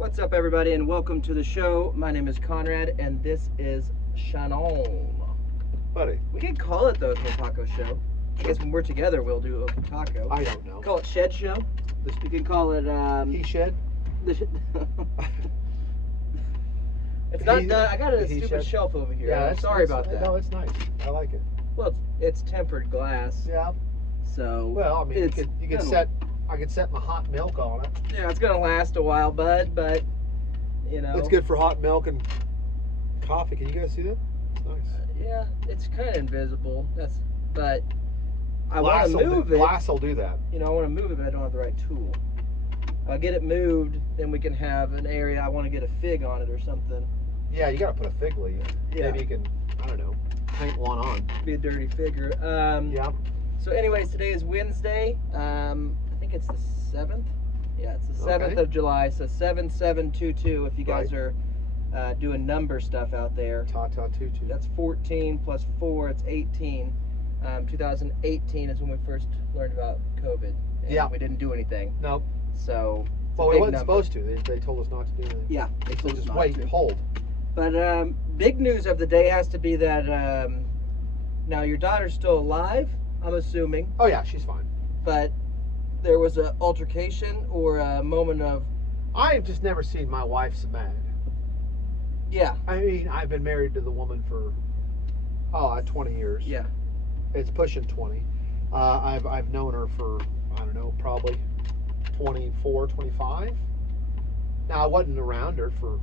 What's up, everybody, and welcome to the show. My name is Conrad, and this is Shannon. Buddy, We can call it the Open Taco Show. I guess when we're together, we'll do Open Taco. I don't know. Call it Shed Show. This You can call it. he shed? The it's not He- done. I got a he stupid shed? shelf over here. Yeah, I'm sorry about that. No, it's nice. I like it. Well, it's tempered glass, Yeah. so Well, I mean, you it's could gonna- set. I could set my hot milk on it. Yeah, it's gonna last a while, bud. But you know, It's good for hot milk and coffee. Can you guys see that? It's nice. Yeah, it's kind of invisible. But I want Glass to will move do, it. Glass will do that. You know, I want to move it, but I don't have the right tool. I'll get it moved, then we can have an area. I want to get a fig on it or something. Yeah, you gotta put a fig leaf. Yeah. Maybe you can. I don't know. Paint one on. Be a dirty figure. Yeah. So, anyways, today is Wednesday. I think it's the 7th. Yeah, it's the 7th Okay. of July. So 7722. If you guys Right. are doing number stuff out there, Ta-ta tutu. that's 14 plus 4. It's 18. 2018 is when we first learned about COVID. And Yeah. we didn't do anything. No. So. it's a Well, we big wasn't number. supposed to. They told us not to do anything. Yeah, they So told us just not wait, to. hold. But big news of the day has to be that now your daughter's still alive, I'm assuming, Oh yeah, she's fine. but there was an altercation or a moment of, I've just never seen my wife so mad. yeah, I mean, I've been married to the woman for 20 years. yeah, It's pushing 20. I've known her for, I don't know, probably 24, 25. Now I wasn't around her for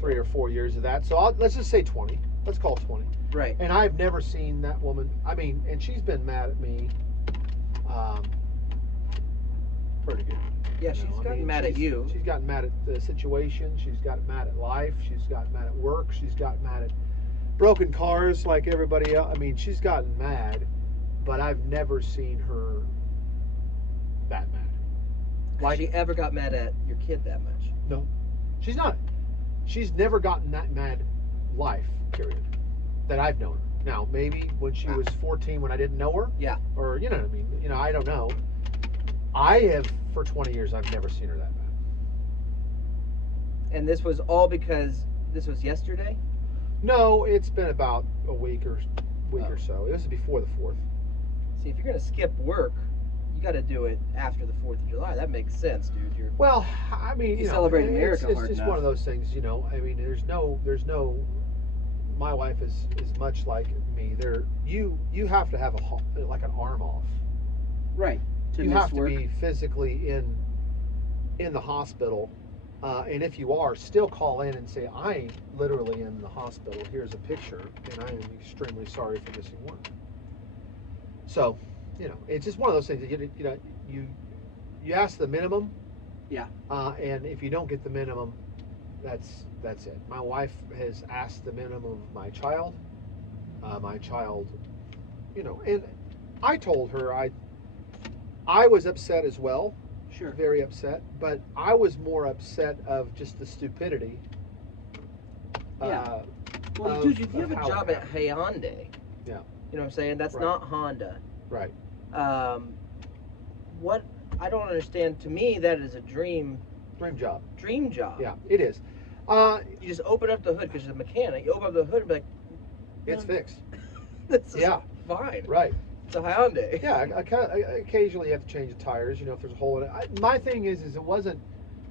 3 or 4 years of that, so let's just say 20. Let's call it 20. right. And I've never seen that woman. I mean, and she's been mad at me. Pretty good. Yeah, she's gotten mad at you. She's gotten mad at the situation. She's gotten mad at life. She's gotten mad at work. She's gotten mad at broken cars like everybody else. I mean, she's gotten mad, but I've never seen her that mad. Has she ever got mad at your kid that much? No, she's not. She's never gotten that mad life, period, that I've known her. Now, maybe when she was 14 when I didn't know her. Yeah. Or, you know what I mean? You know, I don't know. I have, for 20 years, I've never seen her that bad. And this was all because this was yesterday? No, it's been about a week or Oh. so. It was before the 4th. See, if you're going to skip work, you got to do it after the 4th of July. That makes sense, dude. You're Well, I mean, You know, celebrate America it's hard just enough. one of those things, you know. I mean, there's no. My wife is much like me. You have to have like an arm off. right. To You miss have to work. be physically in the hospital, and if you are, still call in and say, I'm literally in the hospital. Here's a picture, and I am extremely sorry for missing work. So, you know, it's just one of those things that you ask the minimum. Yeah. And if you don't get the minimum, that's it. My wife has asked the minimum of my child. My child, you know, and I told her I was upset as well, Sure. very upset, but I was more upset of just the stupidity. Yeah. Well, of- dude, you have of a how it job at happened. Hyundai. Yeah. You know what I'm saying? That's Right. not Honda. Right. What I don't understand, to me, that is a dream Dream job. job. Yeah, it is. You just open up the hood because you're a mechanic. You open up the hood and be like, It's fixed. this is Yeah. fine. Right. It's a Hyundai. Yeah, I occasionally have to change the tires, you know, if there's a hole in it. My thing is it wasn't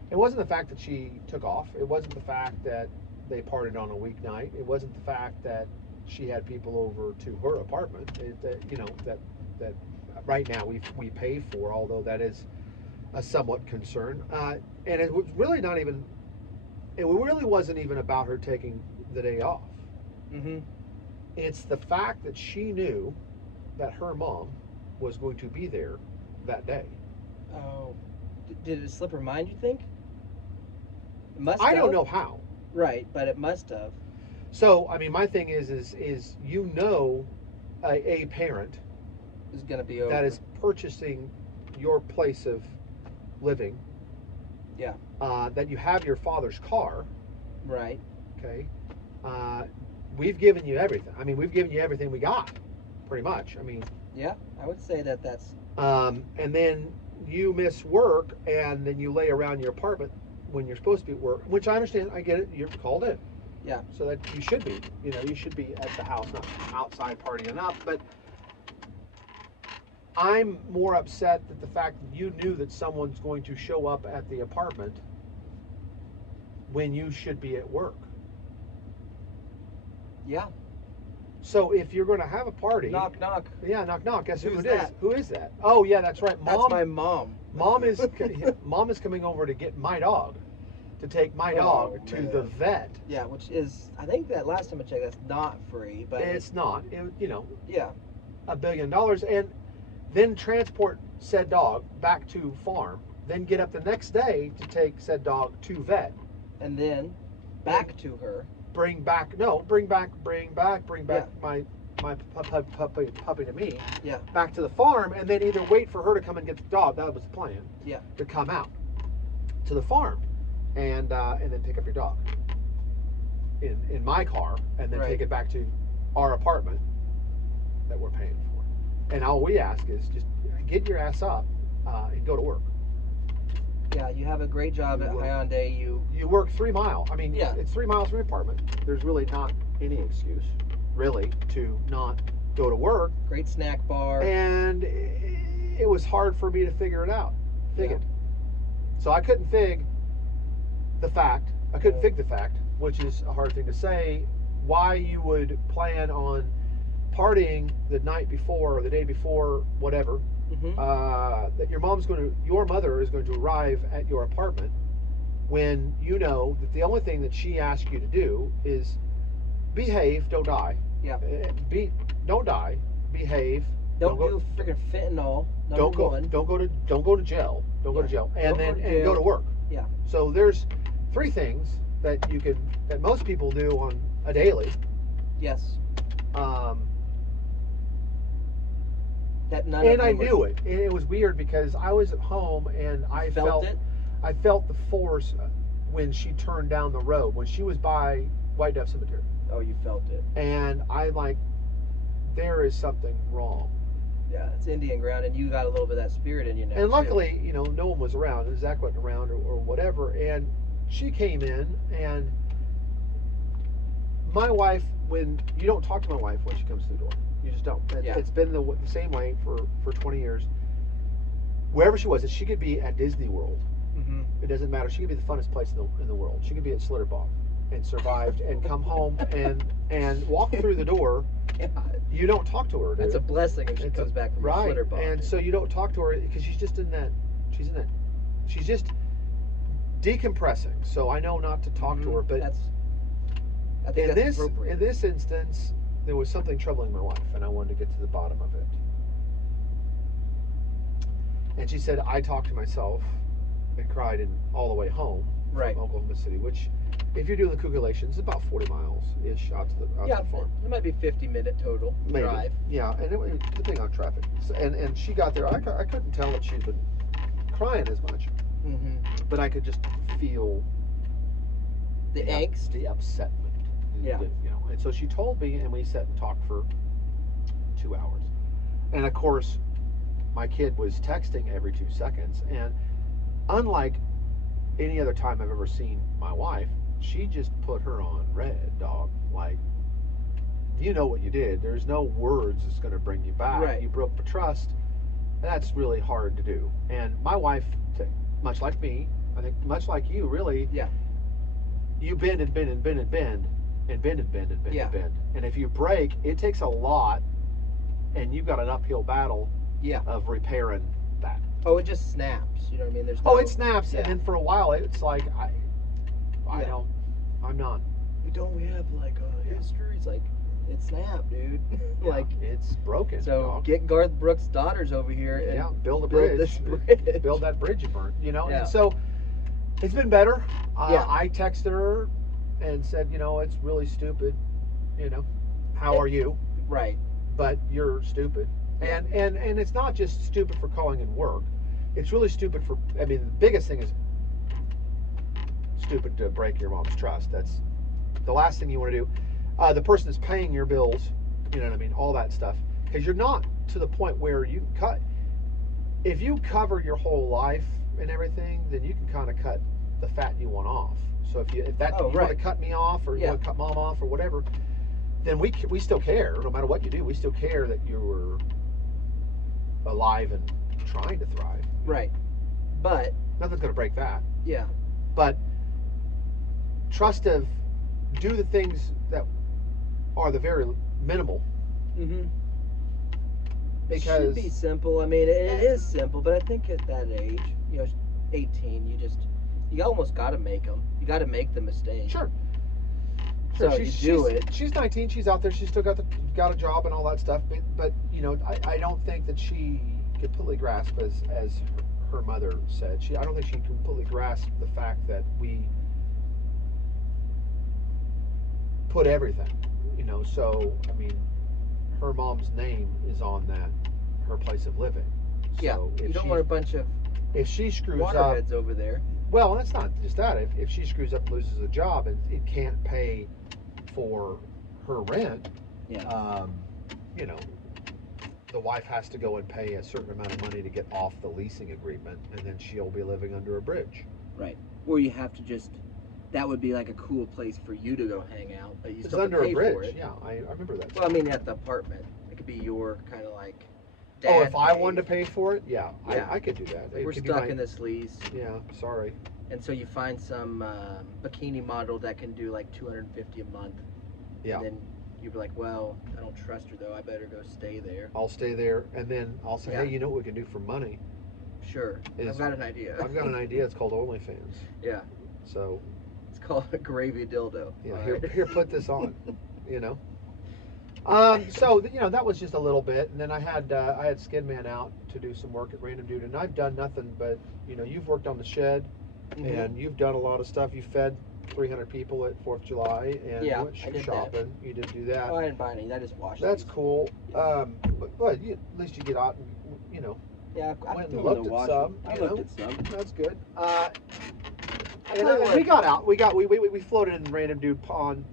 the fact that she took off. It wasn't the fact that they partied on a weeknight. It wasn't the fact that she had people over to her apartment. That right now we pay for, although that is a somewhat concern. And it was really not even. It really wasn't even about her taking the day off. Mm-hmm. It's the fact that she knew that her mom was going to be there that day. Oh. Did it slip her mind, you think? It must I don't have. know how. Right, but it must have. So, I mean, my thing is you know, a parent It's going to be over. that is purchasing your place of living. Yeah. That you have your father's car. Right. Okay. We've given you everything. I mean, we've given you everything we got, pretty much. I mean, Yeah, I would say that's. and then you miss work, and then you lay around your apartment when you're supposed to be at work, which I understand, I get it, you're called in. Yeah. So that you should be, you should be at the house, not outside partying up. But I'm more upset that the fact that you knew that someone's going to show up at the apartment when you should be at work. Yeah. So if you're going to have a party, Knock, knock. Yeah, knock, knock. Guess who Who's it is? that? Who is that? Oh, yeah, that's right. That's my mom. Mom is coming over to get my dog, to take my dog to the vet. Yeah, which is, I think that last time I checked, that's not free, but It's not. yeah, $1 billion, and then transport said dog back to farm, then get up the next day to take said dog to vet, and then back to her. bring back my puppy to me, Yeah. back to the farm, and then either wait for her to come and get the dog. That was the plan. Yeah. To come out to the farm, and then pick up your dog in my car, and then Right. take it back to our apartment that we're paying for. And all we ask is just get your ass up and go to work. Yeah, you have a great job at Hyundai. You work 3 miles. I mean, Yeah. it's 3 miles from your apartment. There's really not any excuse, really, to not go to work. Great snack bar. And it was hard for me to figure it out. Yeah. So I couldn't fig the fact, which is a hard thing to say, why you would plan on partying the night before or the day before, whatever, that your mother is going to arrive at your apartment when you know that the only thing that she asked you to do is behave, don't die. Yeah. Don't die, behave. Don't do freaking fentanyl. Don't go to jail. Don't go to jail. And go to work. Yeah. So there's 3 things that that most people do on a daily. Yes. And I knew it. And it was weird because I was at home and I felt the force when she turned down the road, when she was by White Dove Cemetery. Oh, you felt it. And I'm like, there is something wrong. Yeah, it's Indian ground, and you got a little bit of that spirit in you now. And luckily, no one was around. Zach wasn't around or whatever. And she came in, and my wife, when you don't talk to my wife when she comes to the door, you just don't. Yeah. It's been the same way for 20 years. Wherever she was, she could be at Disney World. It doesn't matter. She could be the funnest place in the world. She could be at Slitterbog and survived and come home and walk through the door. Yeah. You don't talk to her. That's a blessing if she comes back from a Slitterbog. And so you don't talk to her because she's just she's just decompressing. So I know not to talk to her, but I think that's appropriate. In this instance, there was something troubling my wife, and I wanted to get to the bottom of it. And she said, I talked to myself and cried all the way home from Oklahoma City, which, if you're doing the calculations, is about 40 miles-ish out to the farm. It might be 50-minute total drive. Yeah, and depending on traffic. So, and she got there. I couldn't tell that she'd been crying as much, but I could just feel the angst, the upsetment. Yeah. And so she told me, and we sat and talked for 2 hours. And of course, my kid was texting every 2 seconds. And unlike any other time I've ever seen my wife, she just put her on red, dog. Like, you know what you did. There's no words that's going to bring you back. Right. You broke the trust. And that's really hard to do. And my wife, much like me, I think much like you, really, you bend and bend and bend and bend. And bend and bend and bend and bend. And if you break, it takes a lot, and you've got an uphill battle of repairing that. Oh, it just snaps. You know what I mean? It snaps, and then for a while, it's like, I'm not. We have like a history. It's like, it snapped, dude. Like, it's broken. So dog. get Garth Brooks' daughters over here and build a bridge. This bridge. Build that bridge you burnt, Yeah. And so it's been better. I texted her and said, it's really stupid. How are you? Right. But you're stupid. And it's not just stupid for calling in work. It's really stupid the biggest thing is stupid to break your mom's trust. That's the last thing you want to do. The person that's paying your bills, you know what I mean? All that stuff. Because you're not to the point where you cut. If you cover your whole life and everything, then you can kind of cut the fat you want off. So if you want to right. cut me off, or you Yeah. want to cut mom off, or whatever, then we still care. No matter what you do, we still care that you were alive and trying to thrive. Right. But Nothing's going to break that. yeah. But trust of do the things that are the very minimal. Mm-hmm. It Because should be simple. I mean, it is simple, but I think at that age, 18, you almost got to make them. You got to make the mistake. Sure. So you do it. She's 19. She's out there. She's still got a job and all that stuff. But I don't think that she completely grasped, as her mother said. I don't think she completely grasped the fact that we put everything. So I mean, her mom's name is on her place of living. Yeah. So You don't want a bunch of if she screws up, waterheads over there. well, that's not just that. If she screws up and loses a job and it can't pay for her rent, Yeah. the wife has to go and pay a certain amount of money to get off the leasing agreement, and then she'll be living under a bridge. Right. Or you have to just. That would be like a cool place for you to go hang out, but you It's still have to under a pay bridge. for it. Yeah, I remember that. Well, I mean, at the apartment, it could be your kind of like. Oh, dad if I cave. wanted to pay for it, yeah. Yeah. I could do that. It We're could be stuck my- in this lease, Yeah, sorry. and so you find some bikini model that can do like $250 a month. Yeah. And then you'd be like, well, I don't trust her though. I better go stay there. I'll stay there, and then I'll say, Yeah. hey, you know what we can do for money? Sure. I've got an idea. I've got an idea. It's called OnlyFans. Yeah. So It's called a gravy dildo. yeah, all here, right? here, put this on. So that was just a little bit, and then I had Skid Man out to do some work at Random Dude, and I've done nothing but you've worked on the shed, Mhm. and you've done a lot of stuff. You fed 300 people at 4th of July, and Yeah, you went I shoe did that. shopping. You did do that. Oh, I didn't buy any. I just washed That's these. cool. But at least you get out and Yeah, I went threw and them in looked the at washer. some. I you looked know. at some. That's good. And tell you what. we got out. We floated in the Random Dude pond.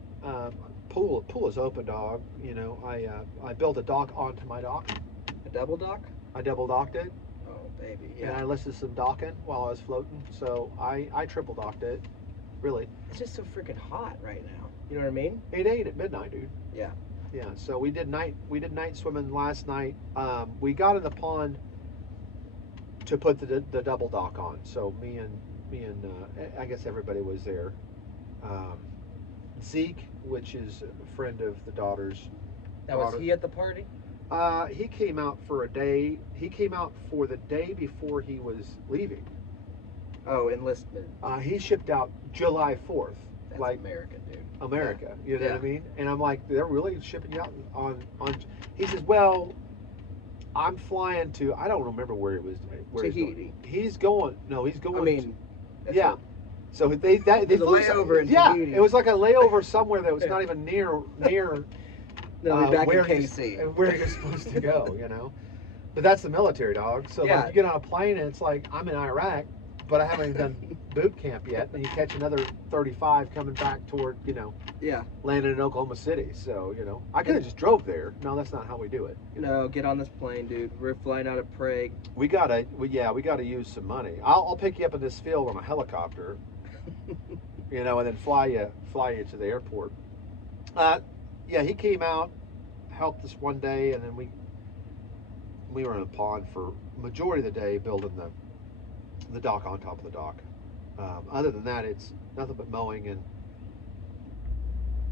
Pool is open, dog. I built a dock onto my dock. A double dock? I double docked it, Oh, baby. and I Yeah. listed some docking while I was floating. So I triple docked it. Really, It's just so freaking hot right now. You know what I mean? it ain't at midnight, dude. Yeah. Yeah. So we did night swimming last night. We got in the pond to put the double dock on. So me and I guess everybody was there. Zeke, which is a friend of the daughter's. Now, was he at the party? He came out for a day. He came out for the day before he was leaving. Oh, enlistment. He shipped out July 4th. That's like American, dude. America, you know what I Yeah. mean? And I'm like, they're really shipping you out on. He says, well, I'm flying to. I don't remember where it was. Where Tahiti. He's going. No, he's going. I mean, that's yeah. what- So they There's a flew layover in yeah, Tahiti. it was like a layover somewhere that was Yeah. not even near they'll be back where in you're- KC. where you're supposed to go. But that's the military, dog. So Yeah. like you get on a plane and it's like I'm in Iraq, but I haven't even done boot camp yet, and you catch another 35 coming back toward Yeah. landing in Oklahoma City. So I could have just drove there. No, that's not how we do it. No, get on this plane, dude. We're flying out of Prague. We gotta use some money. I'll pick you up in this field on a helicopter, and then fly you to the airport. He came out, helped us one day, and then we were in a pond for majority of the day building the dock on top of the dock. Other than that, it's nothing but mowing and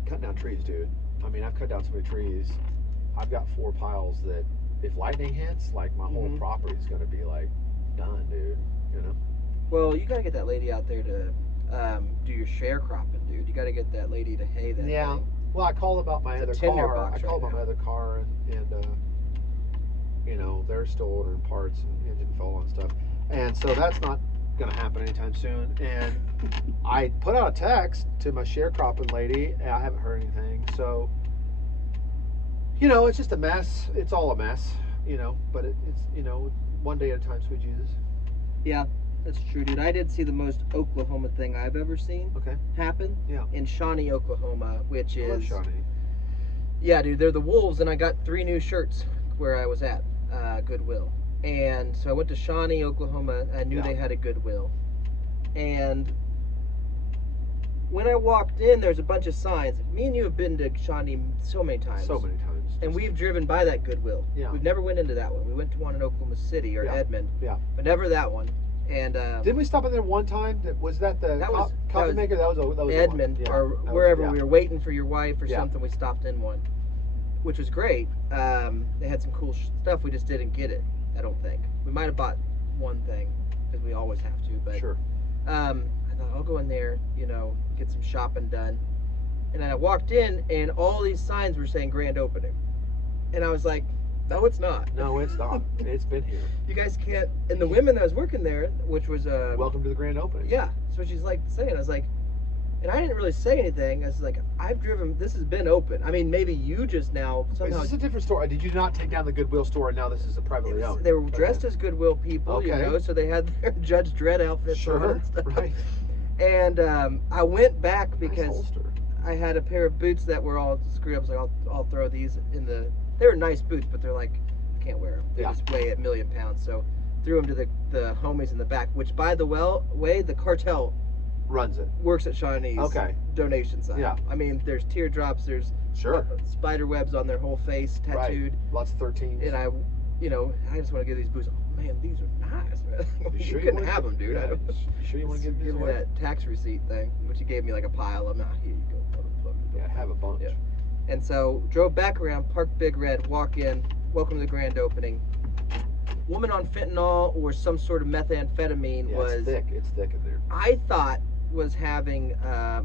cutting down trees, dude. I mean, I've cut down so many trees. I've got 4 piles that if lightning hits, like my whole Mhm. property's gonna be like done, dude. Well, you gotta get that lady out there to do your sharecropping, dude. You gotta get that lady to hay that Yeah. thing. Well, I called about my It's a other tinder car. box I called right about my now. other car, and they're still ordering parts and engine filler and stuff, and so that's not gonna happen anytime soon. And I put out a text to my sharecropping lady, and I haven't heard anything. So it's just a mess. It's all a mess, But it's one day at a time, sweet Jesus. Yeah, that's true, dude. I did see the most Oklahoma thing I've ever seen Okay. happen Yeah. in Shawnee, Oklahoma, which I love is Shawnee. yeah, dude. They're the Wolves, and I got 3 new shirts where I was at Goodwill, and so I went to Shawnee, Oklahoma. I knew Yeah. they had a Goodwill, and when I walked in, there's a bunch of signs. Me and you have been to Shawnee so many times. So many times. And we've driven by that Goodwill. Yeah. We've never went into that one. We went to one in Oklahoma City or Yeah. Edmond. Yeah. But never that one. And didn't we stop in there one time? Was that the coffee maker? That was Edmond yeah. or That wherever was, we were waiting for your wife or Yeah. something. We stopped in one, which was great. They had some cool stuff. We just didn't get it. I don't think we might have bought one thing because we always have to. But Sure. I thought I'll go in there, get some shopping done. And then I walked in, and all these signs were saying grand opening, and I was like, no, it's not. No, it's not. It's been here. You guys can't. And the women that was working there, which was Welcome to the grand opening. Yeah, that's what she's like saying. I was like, and I didn't really say anything. I was like, I've driven. This has been open. I mean, maybe you just now somehow. Is this a different store? Did you not take down the Goodwill store and now this is a privately owned? They were dressed as Goodwill people, Okay. so they had their Judge Dredd outfits on Sure. and stuff. Right. And I went back Nice because holster. I had a pair of boots that were all screwed up. So like, I'll throw these in the. They were nice boots, but they're like, I can't wear them. They Yeah. just weigh 1,000,000 pounds. So threw them to the homies in the back. Which, by the way, the cartel Runs it. works at Shawnee's Okay. donation side. Yeah. I mean, there's teardrops. There's Sure. spider webs on their whole face, tattooed. Right. Lots of 13s. And I just want to get these boots. Oh man, these are nice, man. You sure you couldn't wanna have get- them, dude. yeah, I don't, you sure you want to give these give me away? that tax receipt thing, which he gave me like a pile of. Nah, here you go, motherfucker. Yeah, have a bunch. Yeah. And so drove back around, parked Big Red, walk in, welcome to the grand opening. Woman on fentanyl or some sort of methamphetamine Yeah, was, it's thick. It's thick in there. I thought, was having a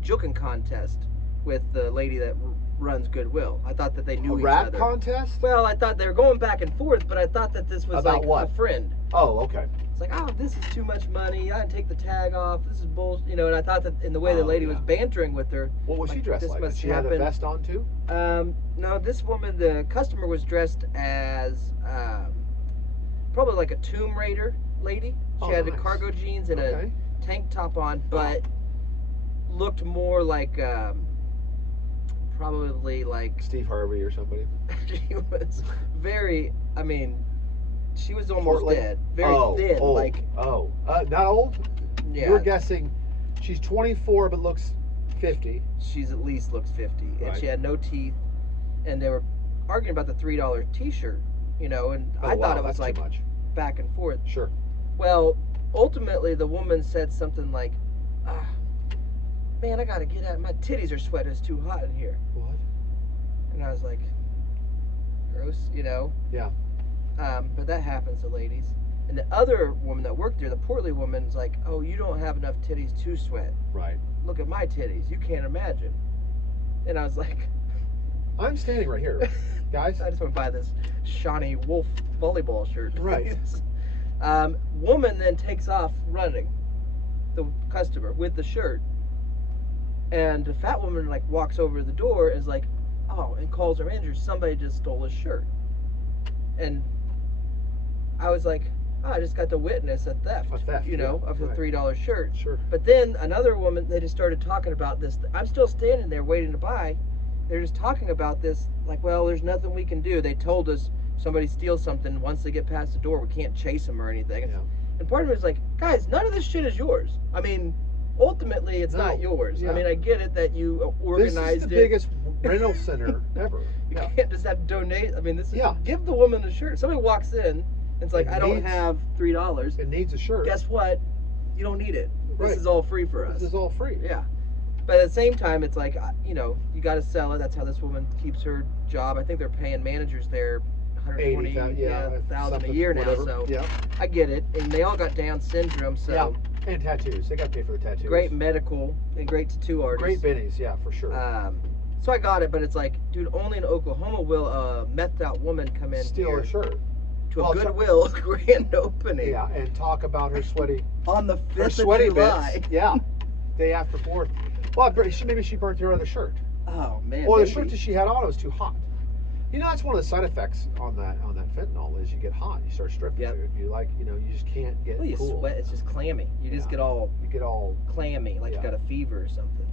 joking contest with the lady that runs Goodwill. I thought that they knew A each rap other. contest? Well, I thought they were going back and forth, but I thought that this was About like what? a friend. Oh, okay. It's like, oh, this is too much money. I didn't take the tag off. This is bullshit. And I thought that in the way the Oh, lady yeah. was bantering with her. What was she dressed this like? must Did she have a happen. vest on too? No, this woman, the customer was dressed as probably like a Tomb Raider lady. She Oh, had nice. the cargo jeans and Okay. a tank top on, but looked more like probably like Steve Harvey or somebody. she was very. I mean, she was almost Portly? dead. Very thin. Old. Like Not old? yeah, You're guessing she's 24 but looks 50. she's at least looks 50, and Right. she had no teeth. And they were arguing about the $3 T-shirt, and Oh, I wow, thought it was that's like too much. back and forth. Sure. Well, ultimately, the woman said something like, man, I gotta get out. My titties are sweating. It's too hot in here. What? And I was like, gross, Yeah. But that happens to ladies. And the other woman that worked there, the portly woman's like, oh, you don't have enough titties to sweat. Right. Look at my titties. You can't imagine. And I was like, I'm standing right here, guys. I just want to buy this Shawnee Wolf volleyball shirt. Right. Woman then takes off running, the customer, with the shirt. And the fat woman like walks over to the door and is like, oh, and calls her manager, somebody just stole his shirt. And I was like, oh, I just got to witness a theft, A theft, yeah, of the right. $3 shirt. Sure. But then another woman, they just started talking about this. I'm still standing there waiting to buy. They're just talking about this, like, well, there's nothing we can do. They told us somebody steals something, once they get past the door, we can't chase them or anything. Yeah. And part of me is like, guys, none of this shit is yours. I mean, ultimately, it's No. not yours. Yeah. I mean, I get it that you organized This is the it. biggest rental center ever. You Yeah. can't just have donate. I mean, this is Yeah. give the woman the shirt. Somebody walks in, and it's like, It I don't needs- have $3. It needs a shirt. Guess what? You don't need it. This Right. is all free for us. This is all free. Yeah. But at the same time, it's like, you got to sell it. That's how this woman keeps her job. I think they're paying managers there 120 thousand a something, year now. whatever. So Yeah. I get it. And they all got Down syndrome. So Yeah. And tattoos. They got to pay for the tattoos. great medical and great tattoo artists. Great bennies. Yeah, for sure. So I got it, but it's like, dude, only in Oklahoma will a methed out woman come in Steal here a shirt. to Well, a Goodwill grand opening Yeah, and talk about her sweaty, on the her 5th of sweaty July. bits. Yeah. Day after 4th. Well, maybe she burnt her other shirt. Oh man. Or the maybe. shirt that she had on was too hot. That's one of the side effects on that fentanyl is you get hot. You start stripping. Yep. You you just can't get Well, you cool. sweat. It's just clammy. You just get all You get all. clammy, like Yeah. you got a fever or something.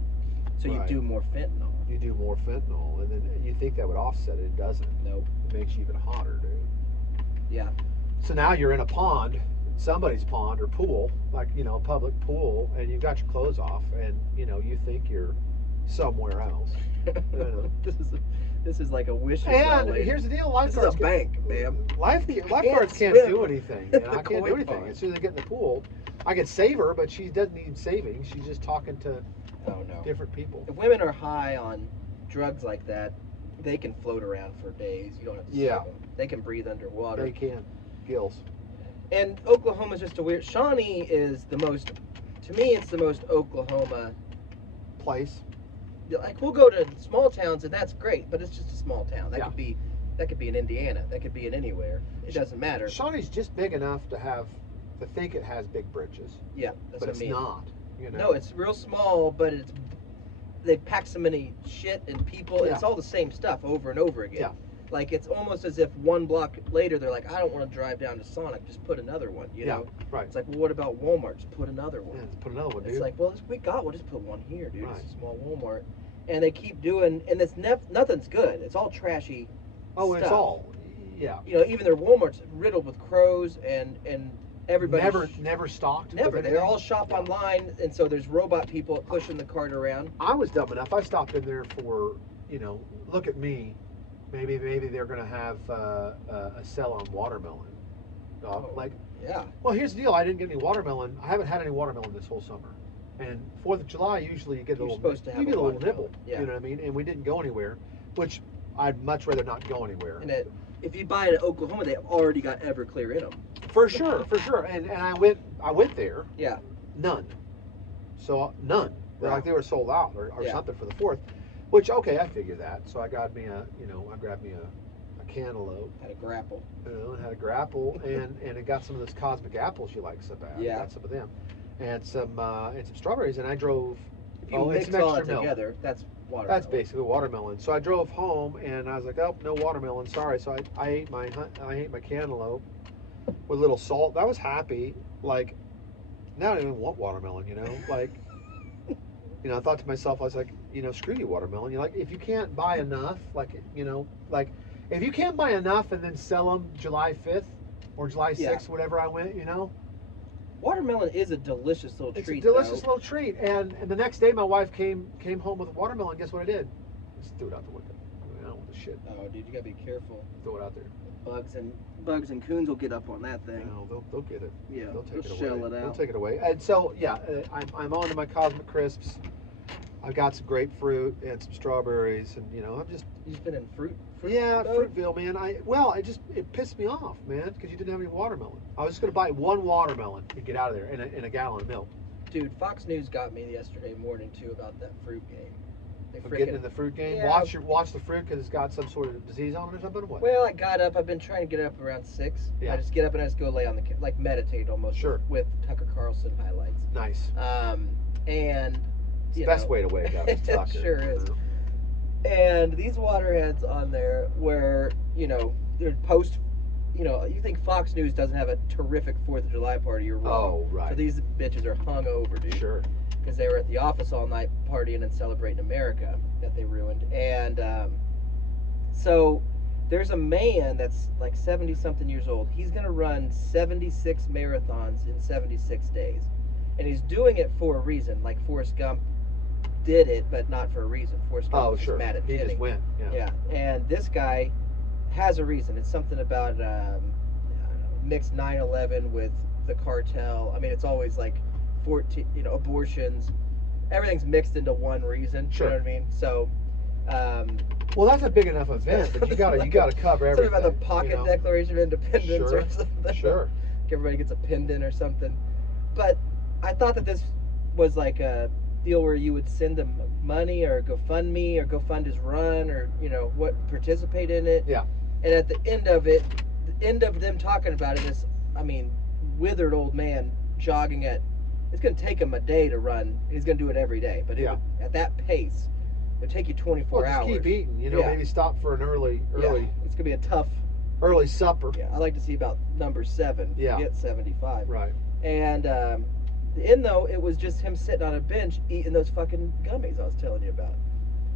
So Right. you do more fentanyl. You do more fentanyl, and then you think that would offset it. It doesn't. Nope. It makes you even hotter, dude. Yeah. So now you're in a pond somebody's pond or pool, like a public pool, and you've got your clothes off, and you think you're somewhere else. You know. This is like a wishes well, And lady. here's the deal: This is a lifeguards bank, ma'am. Lifeguards can't swim do anything, the I can't do koi anything. pond. As soon as I get in the pool, I can save her, but she doesn't need saving. She's just talking to Oh no. different people. If women are high on drugs like that, they can float around for days. You don't have to save them. They can breathe underwater. They can. Gills. And Oklahoma's just a weird. Shawnee is the most. To me, it's the most Oklahoma Place. like we'll go to small towns and that's great, but it's just a small town. That Yeah. could be in Indiana. That could be in anywhere. It doesn't matter. Shawnee's just big enough to think it has big britches, Yeah, that's but what it's I mean. not. No, it's real small, but they pack so many shit and people. And Yeah. it's all the same stuff over and over again. Yeah. Like it's almost as if one block later they're like, I don't want to drive down to Sonic. Just put another one. You know. Right. It's like, well, what about Walmart? Just put another one. Yeah, let's put another one, dude. It's like, well, we'll just put one here, dude. Right. It's a small Walmart, and they keep doing, and it's nothing's good. It's all trashy. Oh, stuff. it's all. Yeah. You know, even their Walmart's riddled with crows and everybody. Never stocked. Never. with They're anything. all shop online, and so there's robot people pushing the cart around. I was dumb enough. I stopped in there for look at me. Maybe they're gonna have a sell on watermelon. Like, Yeah. well, here's the deal. I didn't get any watermelon. I haven't had any watermelon this whole summer. And 4th of July, usually you get a You're little. supposed to have you get a a little nibble. watermelon. Yeah. You know what I mean? And we didn't go anywhere, which I'd much rather not go anywhere. And if you buy it in Oklahoma, they've already got Everclear in them. For sure. And I went there. Yeah. None. So none. They're Wow. like they were sold out or Yeah. something for the 4th. Which, okay, I figured that. So I got me I grabbed me a cantaloupe, Had a grapple. and had a grapple, and it got some of those cosmic apples you like so bad. Yeah. I got some of them, and some strawberries, and I drove. If you and mix some all extra it milk. together, that's watermelon. That's basically watermelon. So I drove home, and I was like, oh, no watermelon, sorry. So I ate my cantaloupe with a little salt. I was happy. Like, now I don't even want watermelon. Like. I thought to myself, I was like, screw you, watermelon. Like, if you can't buy enough, like, if you can't buy enough and then sell them July 5th or July 6th, whatever I went, Watermelon is a delicious little it's treat. a delicious though. little treat. And the next day, my wife came home with a watermelon. Guess what I did? Just threw it out the window. I don't want the shit. Oh, dude, you gotta be careful. Throw it out there. Bugs and coons will get up on that thing. No, they'll get it. Yeah, They'll take they'll it shell away. it out. They'll take it away. And so, yeah, I'm on to my Cosmic Crisps. I've got some grapefruit and some strawberries, and I'm just You've been in fruit yeah, mode? Fruitville, man. It pissed me off, man, because you didn't have any watermelon. I was just gonna buy one watermelon and get out of there, and a gallon of milk. Dude, Fox News got me yesterday morning too about that fruit game. They I'm getting in the fruit game. Yeah. Watch the fruit because it's got some sort of disease on it or something. Or what? Well, I got up. I've been trying to get up around 6. Yeah. I just get up and I just go lay on the like meditate almost. Sure. With Tucker Carlson highlights. Nice. And It's the best way to wake up. It Tucker, sure is. And these waterheads on there where, they're post, you think Fox News doesn't have a terrific 4th of July party, you're wrong. Oh, right. So these bitches are hung over, dude. Sure. Because they were at the office all night partying and celebrating America that they ruined. And so there's a man that's like 70-something years old. He's going to run 76 marathons in 76 days. And he's doing it for a reason. Like Forrest Gump did it, but not for a reason. Forrest Gump was sure. just mad at He Penny. just went. Yeah. And this guy has a reason. It's something about I don't know, mixed 9/11 with the cartel. I mean, it's always like 14, abortions. Everything's mixed into one reason. Sure. You know what I mean? So, Well, that's a big enough event, but you gotta cover everything. something about the pocket Declaration of Independence Sure. or something. Sure. Everybody gets a pendant or something. But I thought that this was like a deal where you would send them money or GoFundMe or GoFund his run or participate in it. Yeah. And at the end of it, the end of them talking about it is, withered old man jogging at. It's going to take him a day to run. He's going to do it every day, but at that pace, it'll take you 24 Well, hours. just keep eating. Maybe stop for an early. Yeah, it's going to be a tough. Early supper. Yeah, I like to see about number 7. Yeah. Get 75. Right. And the end though, it was just him sitting on a bench eating those fucking gummies I was telling you about.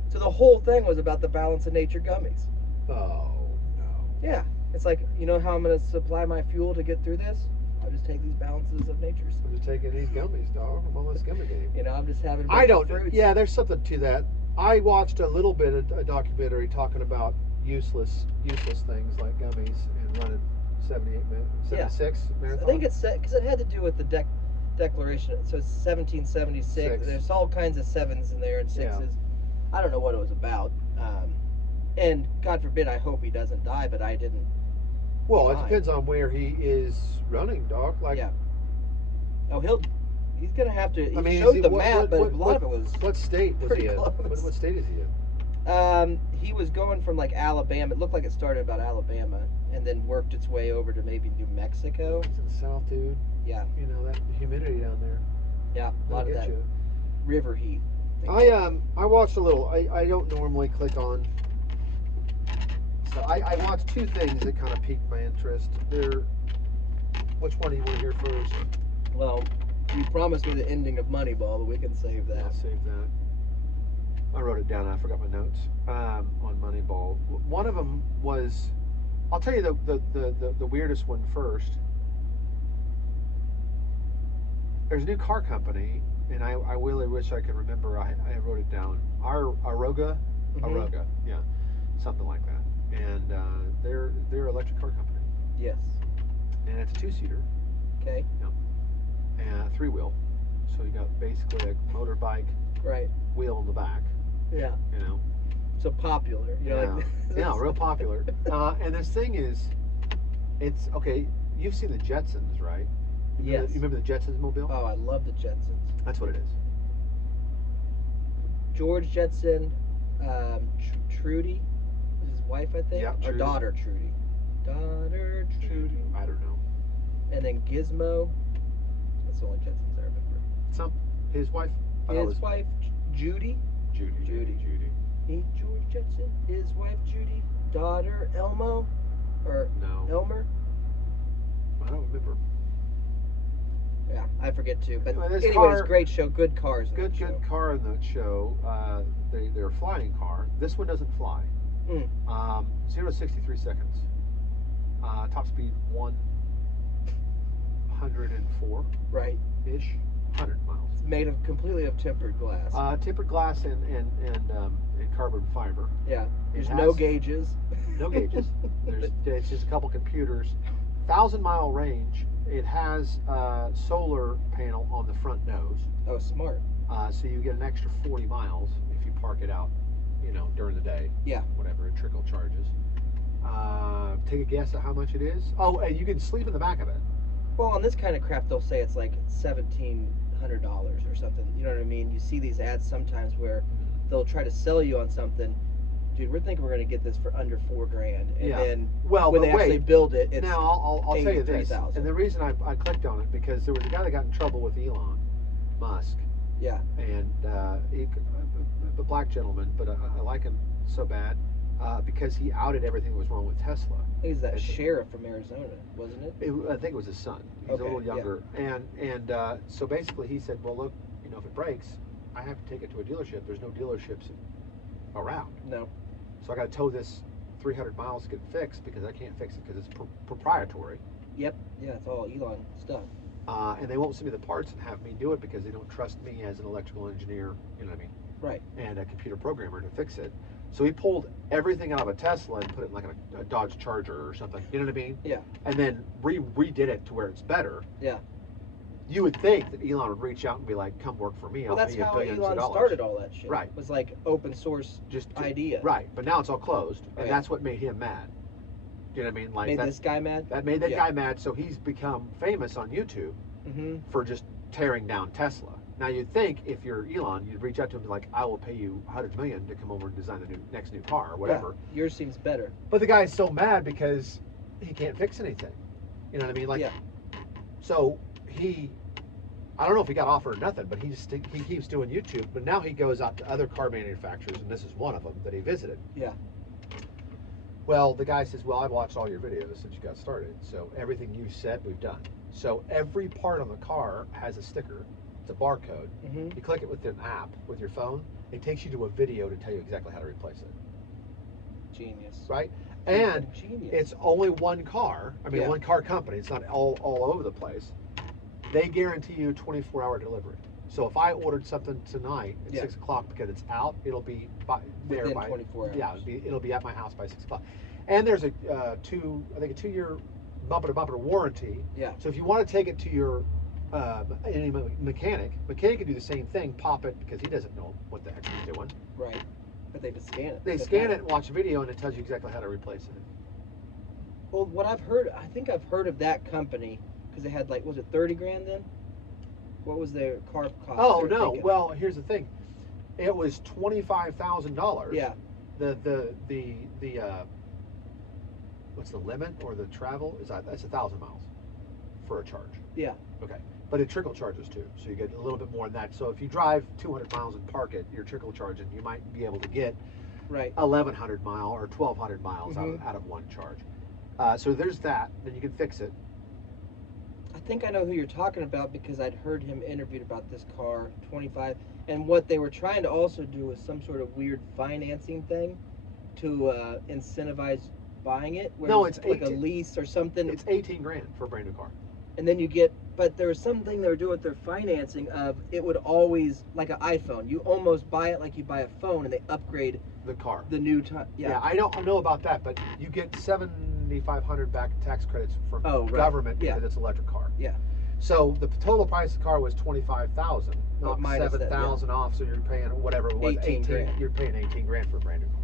So the whole thing was about the Balance of Nature gummies. Oh no. Yeah, it's like, how I'm gonna supply my fuel to get through this? I'll just take these balances of nature's. I'm just taking these gummies, dog. I'm on this gummy game. You know, I'm just having a bunch I don't. of fruits. Yeah, there's something to that. I watched a little bit of a documentary talking about useless things like gummies and running 78 minutes, 76 marathon. I think it's because it had to do with the Declaration. So it's 1776. Six. There's all kinds of sevens in there and sixes. I don't know what it was about. And God forbid, I hope he doesn't die, but I didn't. Well, it mind. depends on where he is running, dog. Like, Yeah. Oh, he's gonna have to. He I mean, showed the map, but a lot of it was. What state was pretty he in? close. What state is he in? He was going from like Alabama. It looked like it started about Alabama and then worked its way over to maybe New Mexico. He's in the south, dude. Yeah. You know that humidity down there. Yeah, a lot of that You. river heat. I watched a little. I don't normally click on. So I watched two things that kind of piqued my interest. Which one do you want to hear first? Well, you promised me the ending of Moneyball, but we can save that. I'll save that. I wrote it down. I forgot my notes on Moneyball. One of them was, I'll tell you the weirdest one first. There's a new car company, and I really wish I could remember. I wrote it down. Aroga, yeah, something like that. And they're an electric car company. Yes. And it's a two-seater. Okay. Yep. And a three-wheel. So you got basically a motorbike Right. wheel in the back. Yeah. You know. So popular. You know, Yeah. like, Yeah, real popular. And this thing is, it's okay. You've seen the Jetsons, right? Yes. You remember the Jetsons mobile? Oh, I love the Jetsons. That's what it is. George Jetson, Trudy, is his wife, I think, Yeah, or Trudy. daughter Trudy. Daughter Trudy. I don't know. And then Gizmo. That's the only Jetsons I remember. His wife. I thought it His was wife Judy. Judy. Meet George Jetson. His wife Judy. Daughter Elmo, or No, Elmer. I don't remember. Yeah, I forget too. But Anyway, this anyways, car- great show. Good cars. In Good that show. car in that show. They're a flying car. This one doesn't fly. 0 to 63 seconds. Top speed 104 Right. ish, 100 miles. It's made of completely of tempered glass. Tempered glass and carbon fiber. Yeah. There's It no has- gauges. No gauges. It's just a couple computers. 1,000-mile range. It has a solar panel on the front nose, Oh, smart. so you get an extra 40 miles if you park it out, during the day. Yeah. Whatever, trickle charges. Take a guess at how much it is. Oh, and you can sleep in the back of it. Well, on this kind of crap, they'll say it's like $1,700 or something. You know what I mean? You see these ads sometimes where they'll try to sell you on something. Dude, we're thinking we're going to get this for under $4,000, and Yeah. then Well, when but they actually wait. build it, it's Now I'll tell you this, 83,000. and the reason I clicked on it because there was a guy that got in trouble with Elon Musk, yeah, and a black gentleman, but I like him so bad because he outed everything that was wrong with Tesla. he's that sheriff from Arizona, wasn't it? I think it was his son. He's Okay, a little yeah. younger, and so basically he said, well, look, if it breaks, I have to take it to a dealership. There's no dealerships around. No. So I got to tow this 300 miles to get it fixed because I can't fix it because it's proprietary. Yep. Yeah, it's all Elon stuff. And they won't send me the parts and have me do it because they don't trust me as an electrical engineer, you know what I mean, Right. and a computer programmer to fix it. So he pulled everything out of a Tesla and put it in like a Dodge Charger or something, you know what I mean? Yeah. And then redid it to where it's better. Yeah. You would think that Elon would reach out and be like, come work for me. Well, I'll that's pay you how billions Elon of dollars. started all that shit. Right. It was like open source idea. Right, but now it's all closed, and Okay. that's what made him mad. Do you know what I mean? Like Made that, this guy mad? that made that Yeah. guy mad, so he's become famous on YouTube Mm-hmm. for just tearing down Tesla. Now you'd think if you're Elon, you'd reach out to him and be like, I will pay you $100 million to come over and design the next new car or whatever. Yeah. Yours seems better. But the guy's so mad because he can't fix anything. You know what I mean? Like, Yeah. so I don't know if he got offered or nothing, but he keeps doing YouTube. But now he goes out to other car manufacturers, and this is one of them that he visited. Yeah. Well, the guy says, well, I've watched all your videos since you got started, so everything you said, we've done. So every part on the car has a sticker. It's a barcode. Mm-hmm. You click it with an app, with your phone, it takes you to a video to tell you exactly how to replace it, Genius. right? And Genius. it's only one car. I mean, Yeah. one car company. It's not all over the place. They guarantee you 24-hour delivery. So if I ordered something tonight at 6 o'clock because it's out, it'll be there Within by 24 hours. Yeah, it'll be at my house by 6 o'clock. And there's a 2-year bumper-to-bumper warranty. Yeah. So if you want to take it to your any mechanic can do the same thing. Pop it because he doesn't know what the heck he's doing. Right. But they just scan it. They scan it and watch a video, and it tells you exactly how to replace it. Well, what I've heard, I think I've heard of that company because they had was it 30 grand then? What was their car cost? Oh no! Well, here's the thing. It was $25,000. Yeah. The what's the limit or the travel is that's 1,000 miles for a charge. Yeah. Okay. But it trickle charges too, so you get a little bit more than that. So if you drive 200 miles and park it, you're trickle charging. You might be able to get 1,100 mile or 1,200 miles out of one charge. So there's that. Then you can fix it. I think I know who you're talking about because I'd heard him interviewed about this car, 25, and what they were trying to also do was some sort of weird financing thing to incentivize buying it. No, it's like a lease or something. It's 18 grand for a brand new car. And then you get, but there was something they were doing with their financing of it would always, like an iPhone, you almost buy it like you buy a phone and they upgrade the car. The new time. Yeah, I don't know about that, but you get 7,500 back tax credits from government because it's an electric car. Yeah. So the total price of the car was 25,000, not 7,000 off. So you're paying whatever it was, 18 grand. You're paying 18 grand for a brand new car.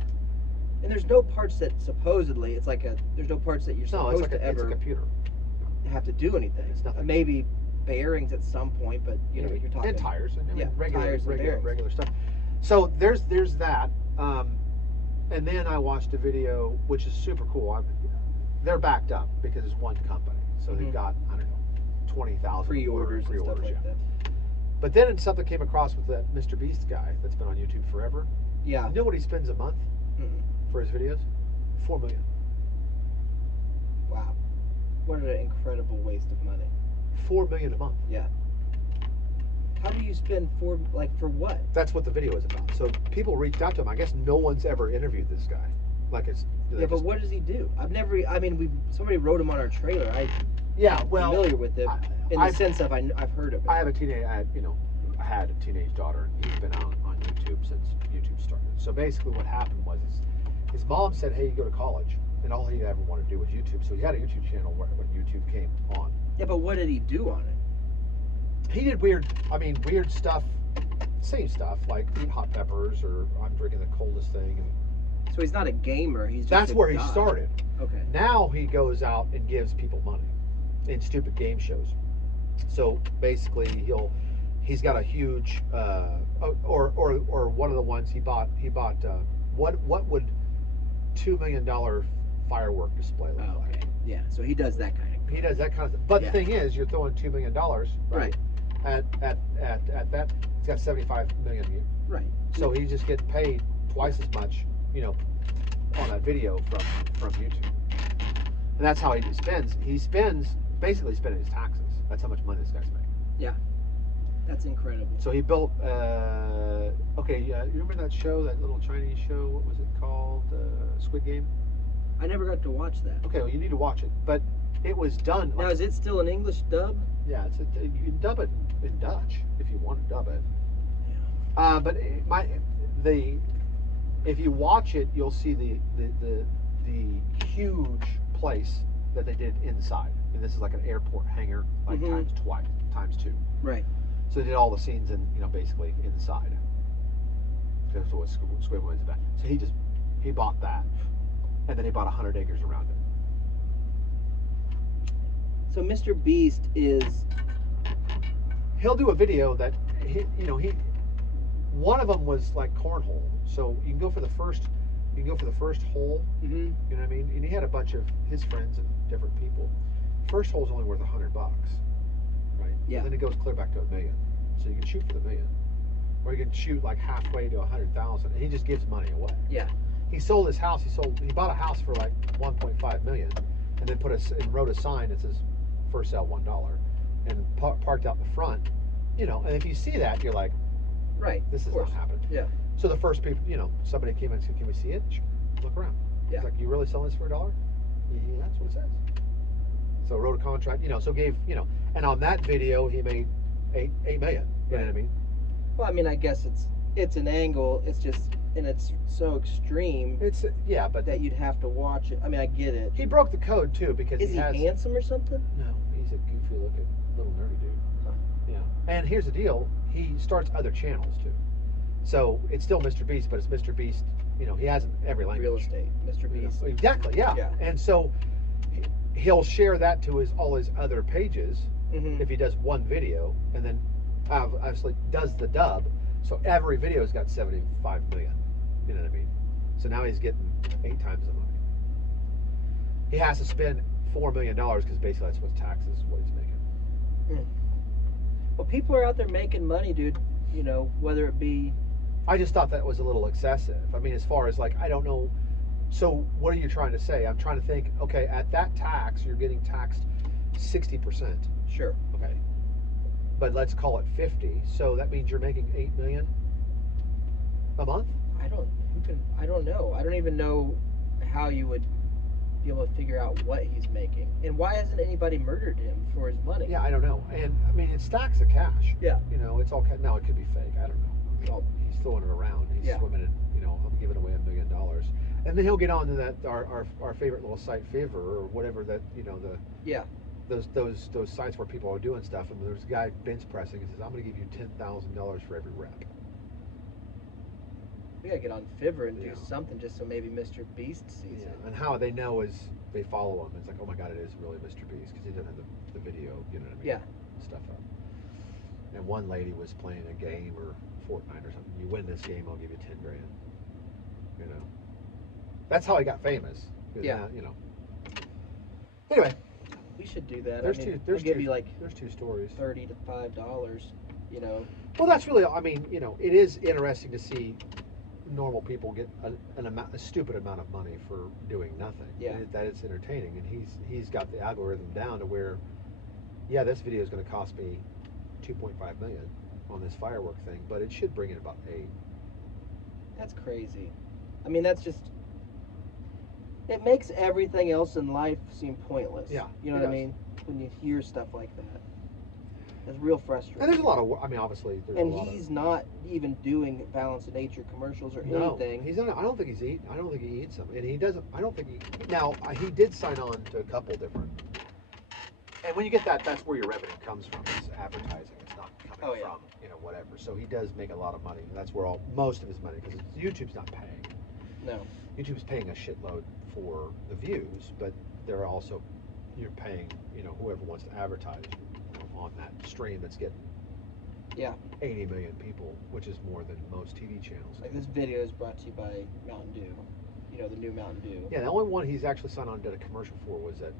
And there's no parts that supposedly there's no parts that you're supposed to ever. It's a computer. Have to do anything. It's nothing. Maybe bearings at some point, but you know you're talking. And tires and regular stuff. So there's that. And then I watched a video which is super cool. They're backed up because it's one company, so they've got 20,000 pre-orders and stuff like that. But then something came across with that Mr. Beast guy that's been on YouTube forever. Yeah. You know what he spends a month for his videos? $4 million. Wow. What an incredible waste of money. $4 million a month. Yeah. How do you spend for what? That's what the video is about. So people reached out to him. I guess no one's ever interviewed this guy. But what does he do? Somebody wrote him on our trailer. I'm familiar with it in the sense of I've heard of it. I have I had a teenage daughter, and he's been out on YouTube since YouTube started. So basically what happened was his mom said, hey, you go to college. And all he ever wanted to do was YouTube. So he had a YouTube channel when YouTube came on. Yeah, but what did he do on it? He did weird stuff, same stuff, like eat hot peppers or I'm drinking the coldest thing. And so he's not a gamer. That's where he started. Okay. Now he goes out and gives people money in stupid game shows. So basically he's got a huge or one of the ones he bought what would $2 million firework display look like. Yeah, so he does that kind of He does that kind of thing. But the thing is, you're throwing $2 million right at that. He's got 75 million. Right. So he's just getting paid twice as much, on that video from YouTube. And that's how he spends. He spends basically spending his taxes. That's how much money this guy's making. Yeah. That's incredible. So he built. You remember that show, that little Chinese show? What was it called? Squid Game. I never got to watch that. Okay, well you need to watch it. But it was done. Now is it still an English dub? Yeah, you can dub it in Dutch if you want to dub it. Yeah. But if you watch it, you'll see the huge place that they did inside. And this is like an airport hangar, times two. Right. So they did all the scenes in, basically inside. That's what Squid was about. So he bought that, and then he bought 100 acres around it. So Mr. Beast he'll do a video that one of them was like cornhole. So you can go for the first hole. Mm-hmm. You know what I mean? And he had a bunch of his friends and different people. First hole's only worth $100, right? Yeah. And then it goes clear back to $1 million. So you can shoot for the $1 million, or you can shoot like halfway to 100,000, and he just gives money away. Yeah. He sold his house. He bought a house for like 1.5 million, and then wrote a sign that says "For sale $1," and parked out the front. And if you see that, you're like, right, this is not happening. Yeah. So the first people, somebody came in and said, "Can we see it?" Sure. Look around. Yeah. He's like, you really selling this for $1? Yeah, that's what it says. So wrote a contract, so gave, and on that video he made $8 million. You know what I mean? Well, I mean, I guess it's an angle. It's just, and it's so extreme. It's but that you'd have to watch it. I mean, I get it. He broke the code too because is he handsome or something? No, he's a goofy looking little nerdy dude. Huh. Yeah. And here's the deal: he starts other channels too. So it's still Mr. Beast, but it's Mr. Beast. He has every language. Real estate, Mr. Beast. Exactly. Yeah. Yeah. And so he'll share that to all his other pages if he does one video, and then obviously does the dub. So every video's got 75 million. You know what I mean? So now he's getting 8 times the money. He has to spend $4 million because basically that's what taxes what he's making. Well, people are out there making money, dude. Whether it be. I just thought that was a little excessive. I mean, as far as I don't know. So what are you trying to say? I'm trying to think. Okay, at that tax, you're getting taxed 60%. Sure. Okay. But let's call it 50. So that means you're making $8 million a month. I don't know. I don't even know how you would be able to figure out what he's making, and why hasn't anybody murdered him for his money? Yeah, I don't know. And I mean, it's stacks of cash. Yeah. It's all now. It could be fake. I don't know. I mean, he's throwing it around. He's swimming in. I'm giving away $1 million, and then he'll get on to that our favorite little site, Fiverr or whatever that those sites where people are doing stuff, and there's a guy bench pressing and says, I'm going to give you $10,000 for every rep. We gotta get on Fiverr and do something just so maybe Mr. Beast sees it. And how they know is they follow him. It's like, oh my God, it is really Mr. Beast because he doesn't have the video, you know what I mean? Yeah. Stuff up. And one lady was playing a game or Fortnite or something. You win this game, I'll give you 10 grand. That's how he got famous. Yeah. Anyway. We should do that. There's we'll give you there's 2 stories. $30 to $5. Well, that's really. I mean, it is interesting to see normal people get a stupid amount of money for doing nothing. Yeah. That it's entertaining, and he's got the algorithm down to where, this video is going to cost me $2.5 million on this firework thing, but it should bring in about 8. That's crazy. I mean, that's just. It makes everything else in life seem pointless. Yeah. You know what I mean? When you hear stuff like that. It's real frustrating. And there's a lot of. I mean, obviously. He's not even doing Balance of Nature commercials or anything. No, he's not. I don't think he's eating. I don't think he eats them, and he doesn't. I don't think he. Now he did sign on to a couple different. And when you get that, that's where your revenue comes from. It's advertising. It's not coming from whatever. So he does make a lot of money, and that's where most of his money, because YouTube's not paying. No. YouTube's paying a shitload for the views, but they're also you're paying whoever wants to advertise on that stream that's getting 80 million people, which is more than most TV channels. Like this video is brought to you by Mountain Dew. The new Mountain Dew. Yeah, the only one he's actually signed on and did a commercial for was that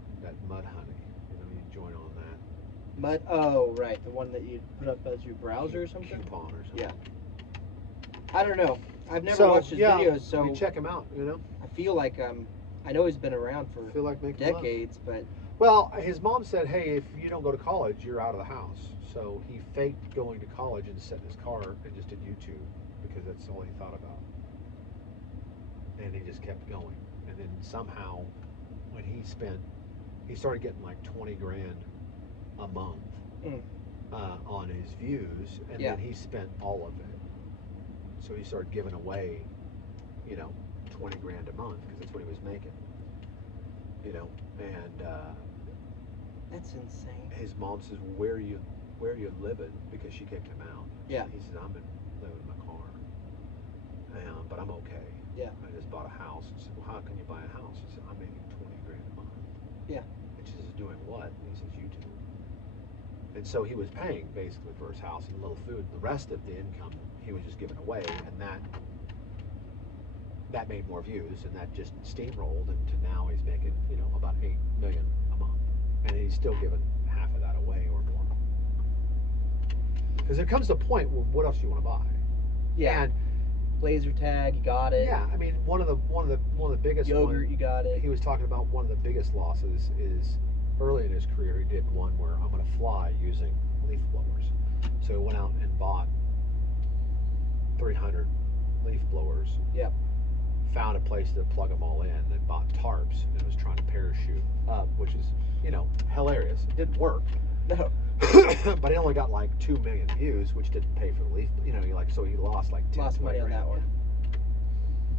Mud Honey. You join on that. Oh, right, the one that you put up as your browser or something. Coupon or something. Yeah. I don't know. I've never watched his videos, so you check him out. I feel like I know he's been around for decades, but. Well, his mom said, hey, if you don't go to college, you're out of the house. So he faked going to college and sat in his car and just did YouTube because that's all he thought about. And he just kept going. And then somehow, when he started getting like 20 grand a month on his views, and then he spent all of it. So he started giving away, 20 grand a month because that's what he was making. And that's insane. His mom says, where are you living? Because she kicked him out. Yeah. He says, I'm living in my car. But I'm okay. Yeah. I just bought a house. She said, well, how can you buy a house? He said, I'm making 20 grand a month. Yeah. And she says, doing what? And he says, YouTube. And so he was paying basically for his house and a little food. The rest of the income he was just giving away, and that made more views, and that just steamrolled into now he's making about 8 million a month, and he's still giving half of that away or more. Because there comes a point where what else do you want to buy? Yeah. And laser tag, you got it. Yeah, I mean one of the biggest yogurt, you got it. He was talking about one of the biggest losses is early in his career he did one where I'm going to fly using leaf blowers. So he went out and bought 300 leaf blowers. Yep. found a place to plug them all in. They bought tarps and was trying to parachute up, which is, hilarious. It didn't work. No. But it only got like 2 million views, which didn't pay for the leaf. So he lost like 10 Lost money on that one.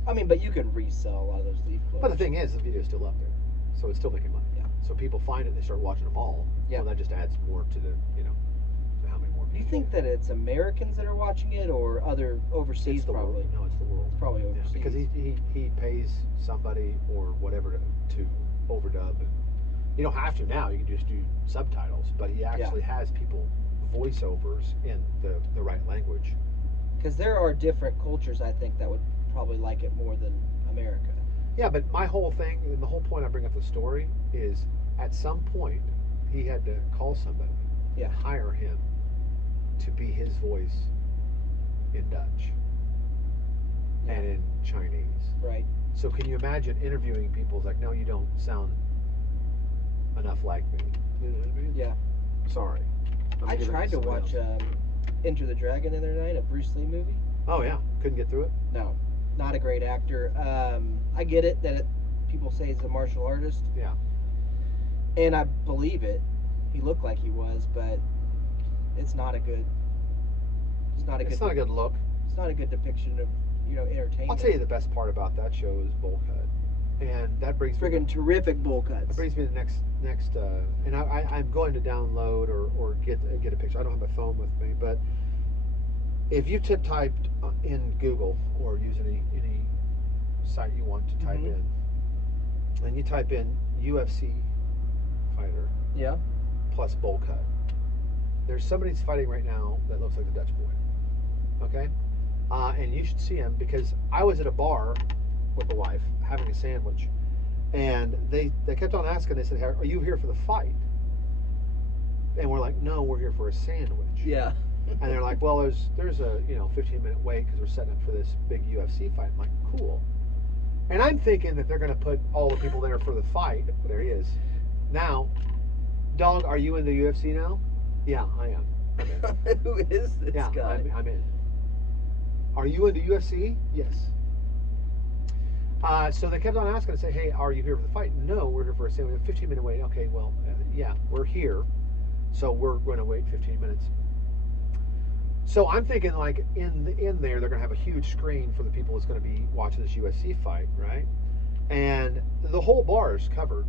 I mean, but you can resell a lot of those leaf blowers. But the thing is, the video's still up there, so it's still making money. Yeah. So people find it, and they start watching them all. Yeah. Well, that just adds more to the, to how many more Do people. you think that it's Americans that are watching it, or other overseas? It's the Probably. world. No, it's the world. It's probably Yeah, overseas. because he pays somebody or whatever to overdub. And you don't have to now. You can just do subtitles. But he actually has people voiceovers in the right language. Because there are different cultures, I think, that would probably like it more than America. Yeah, but my whole thing, and the whole point I bring up the story is, at some point, he had to call somebody, hire him to be his voice in Dutch and in Chinese. Right. So can you imagine interviewing people? It's like, no, you don't sound enough like me. You know what I mean? Yeah. Sorry. I tried to watch Enter the Dragon the other night, a Bruce Lee movie. Oh yeah, couldn't get through it. No, not a great actor. I get it that people say he's a martial artist. Yeah. And I believe it. He looked like he was, but it's not a good. It's not a good. It's not a good look. It's not a good depiction of entertainment. I'll tell you the best part about that show is Bowl Cut, and that brings friggin' terrific bowl cuts. That brings me to the next, and I'm going to download or get a picture. I don't have my phone with me, but if you typed in Google or use any site you want to type in, and you type in UFC fighter, plus bowl cut, there's somebody that's fighting right now that looks like the Dutch boy. Okay, and you should see him, because I was at a bar with the wife having a sandwich, and they kept on asking. They said, "Are you here for the fight?" And we're like, "No, we're here for a sandwich." Yeah. And they're like, "Well, there's a 15-minute wait because we're setting up for this big UFC fight." I'm like, "Cool." And I'm thinking that they're going to put all the people there for the fight. There he is. Now, dog, are you in the UFC now? Yeah, I am. I'm in. Who is this guy? I'm in. Are you into UFC? Yes. So they kept on asking and say, "Hey, are you here for the fight?" No, we're here for a 15-minute wait. Okay, well, yeah, we're here, so we're going to wait 15 minutes. So I'm thinking, like, in there, they're going to have a huge screen for the people that's going to be watching this UFC fight, right? And the whole bar is covered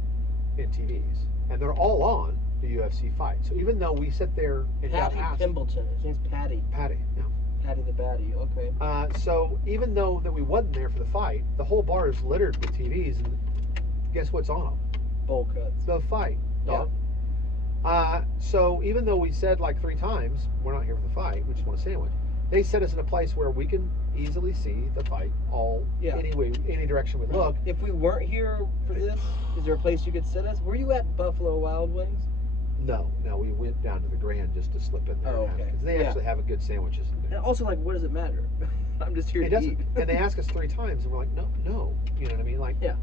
in TVs, and they're all on the UFC fight. So even though we sit there and Patty got asked, Pimbleton. His name's Patty. Patty, yeah. Patty the Baddie. Okay. So even though that we wasn't there for the fight, the whole bar is littered with TVs, and guess what's on them? Bowl cuts. The fight, dog. So even though we said like 3 times, we're not here for the fight, we just want a sandwich, they set us in a place where we can easily see the fight any direction we look. If we weren't here for this, is there a place you could sit us? Were you at Buffalo Wild Wings? No, we went down to the Grand just to slip in there. Oh, okay. Because they actually have a good sandwiches in there. And also, like, what does it matter? I'm just here It to doesn't. eat. And they ask us 3 times, and we're like, no. You know what I mean? Like, yeah.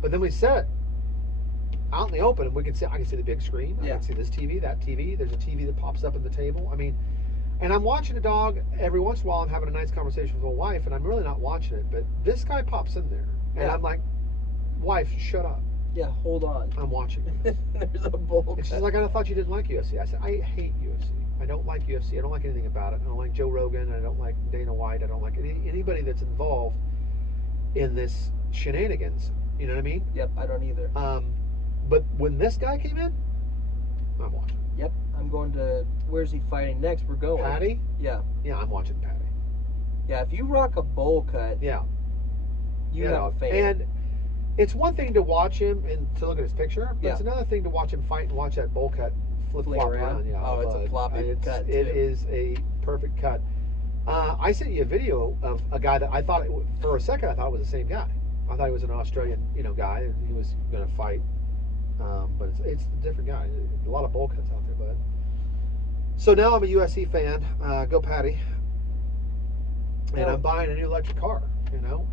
But then we sit out in the open, and I can see the big screen. I can see this TV, that TV. There's a TV that pops up in the table. I mean, and I'm watching a dog. Every once in a while, I'm having a nice conversation with my wife, and I'm really not watching it. But this guy pops in there, and I'm like, "Wife, shut up." Yeah, hold on. I'm watching this. There's a bowl. And she's like, "I thought you didn't like UFC." I said, "I hate UFC. I don't like UFC. I don't like anything about it. I don't like Joe Rogan. I don't like Dana White. I don't like anybody that's involved in this shenanigans. You know what I mean?" Yep, I don't either. But when this guy came in, I'm watching. Yep, I'm going to. Where's he fighting next? We're going. Patty? Yeah. Yeah, I'm watching Patty. Yeah, if you rock a bowl cut, you have a fan. And it's one thing to watch him and to look at his picture, but it's another thing to watch him fight and watch that bowl cut flip around. Yeah, oh, it's a floppy cut. It is a perfect cut. I sent you a video of a guy that I thought, for a second, I thought it was the same guy. I thought he was an Australian, guy, and he was going to fight. But it's a different guy. A lot of bowl cuts out there, bud. So now I'm a UFC fan. Go Patty. And I'm buying a new electric car, and I'm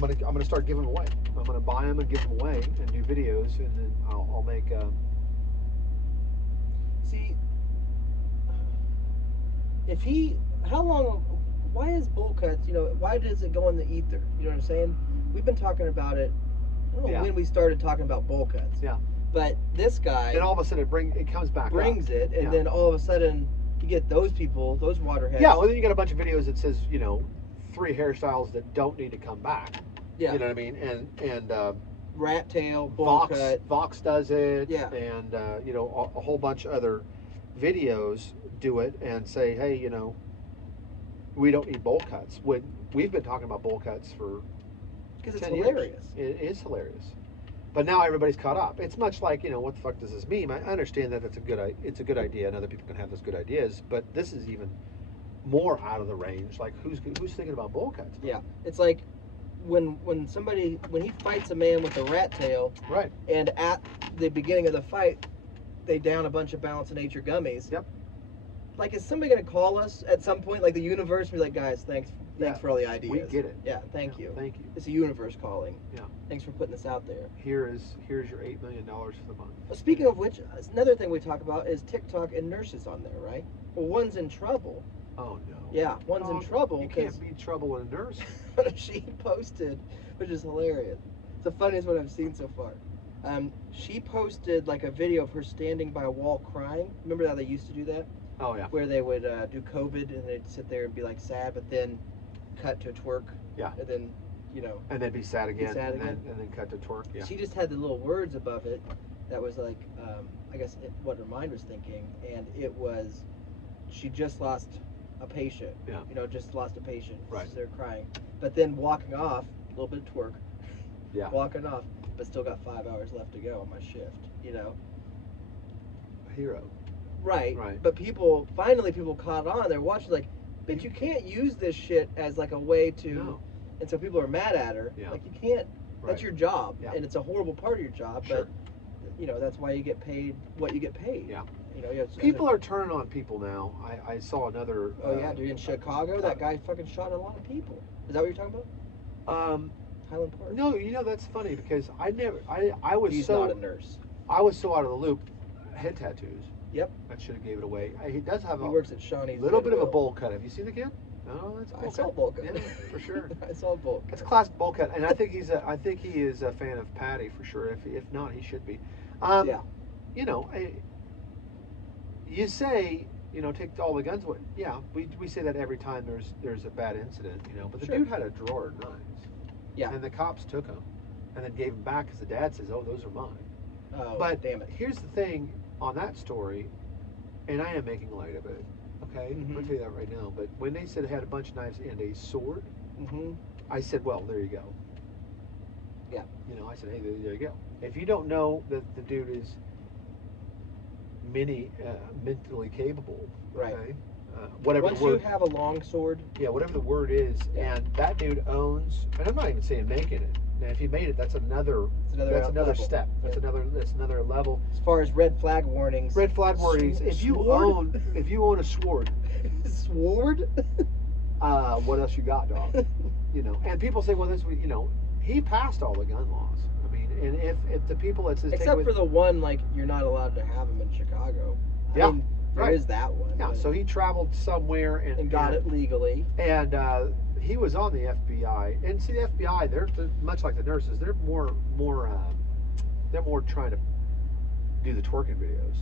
gonna start giving them away. I'm gonna buy them and give them away and do videos, and then I'll make. See, if he, how long? why is bowl cuts? Why does it go in the ether? You know what I'm saying? We've been talking about it. I don't know when we started talking about bowl cuts. Yeah. But this guy. Then all of a sudden it comes back brings up. it, and then all of a sudden you get those people, those waterheads. Yeah, well then you got a bunch of videos that says 3 hairstyles that don't need to come back. Yeah. You know what I mean? And rat tail, bowl cut. Vox does it. Yeah. And a whole bunch of other videos do it and say, hey, we don't need bowl cuts. When we've been talking about bowl cuts for because it's 10 hilarious. Years. It is hilarious. But now everybody's caught up. It's much like, what the fuck does this mean? I understand that it's a good idea, and other people can have those good ideas, but this is even more out of the range. Like, who's thinking about bowl cuts? Yeah, it's like when he fights a man with a rat tail, right? And at the beginning of the fight, they down a bunch of Balance of Nature gummies. Yep. Like, is somebody gonna call us at some point, like the universe, and be like, guys, thanks for all the ideas. We get it. Yeah, thank you. Thank you. It's the universe calling. Yeah. Thanks for putting this out there. Here's your $8 million for the month. Well, speaking of which, another thing we talk about is TikTok and nurses on there, right? Well, one's in trouble. Oh no. Yeah, one's in trouble. You can't be trouble in a nurse. She posted, which is hilarious. It's the funniest one I've seen so far. She posted like a video of her standing by a wall crying. Remember how they used to do that? Oh yeah. Where they would do COVID and they'd sit there and be like sad, but then cut to twerk. Yeah. And then, and then be sad again. And then cut to twerk. Yeah. She just had the little words above it that was like, I guess what her mind was thinking, and it was, she just lost a patient. Yeah. Just lost a patient. Right. So they're crying, but then walking off, a little bit of twerk. Yeah. Walking off, but still got 5 hours left to go on my shift. A hero. Right. Right. But finally people caught on. They're watching like, bitch, you can't use this shit as like a way to. No. And so people are mad at her. Yeah. Like, you can't. Right. That's your job, yeah. And it's a horrible part of your job. Sure. But that's why you get paid what you get paid. Yeah. People are turning on people now. I saw another. Oh yeah, dude! In Chicago, that guy fucking shot a lot of people. Is that what you're talking about? Highland Park. No, that's funny because I was He's so. not a nurse. I was so out of the loop. Head tattoos. Yep. I should have gave it away. He does have He works at Shawnee. Little bit of a bowl cut. Have you seen the kid? No, that's a bowl I cut. saw a bowl cut. Yeah, for sure. I saw a bowl cut. It's a classic bowl cut, and I think he is a fan of Paddie for sure. If not, he should be. Yeah. You say, take all the guns away. Yeah, we say that every time there's a bad incident, But the dude had a drawer of knives. Yeah. And the cops took them, and then gave them back because the dad says, "Oh, those are mine." Oh, but damn it. Here's the thing on that story, and I am making light of it. Okay, I'm gonna tell you that right now. But when they said it had a bunch of knives and a sword, I said, "Well, there you go." Yeah. I said, "Hey, there you go." If you don't know that the dude is mentally capable, right? Okay, whatever. Once the word, you have a long sword, yeah, whatever the word is, and that dude owns. And I'm not even saying making it. Now, if you made it, that's another step. That's another level. As far as red flag warnings. Red flag warnings. If you own a sword. Sword. What else you got, dog? And people say, well, he passed all the gun laws. I mean, and if the people that says except for the one, like, you're not allowed to have them in Chicago. Yeah. I mean, there is that one. Yeah. So he traveled somewhere and got it legally. And he was on the FBI. And see, the FBI, they're much like the nurses. They're more trying to do the twerking videos,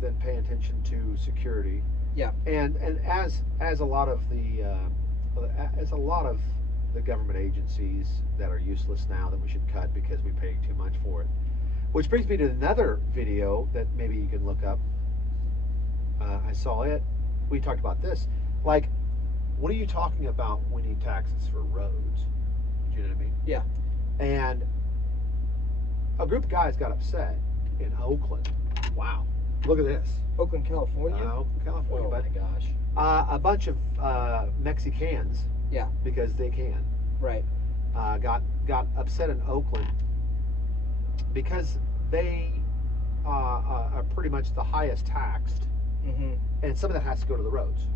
than pay attention to security. Yeah. And as a lot of the government agencies that are useless now that we should cut because we pay too much for it. Which brings me to another video that maybe you can look up. I saw it. We talked about this. Like, what are you talking about when you need taxes for roads? Do you know what I mean? Yeah. And a group of guys got upset in Oakland. Wow. Look at this. Oakland, California? California. Oh my gosh. A bunch of Mexicans. Yeah. Because they can. Right. Got upset in Oakland because they are pretty much the highest taxed. And some of that has to go to the roads.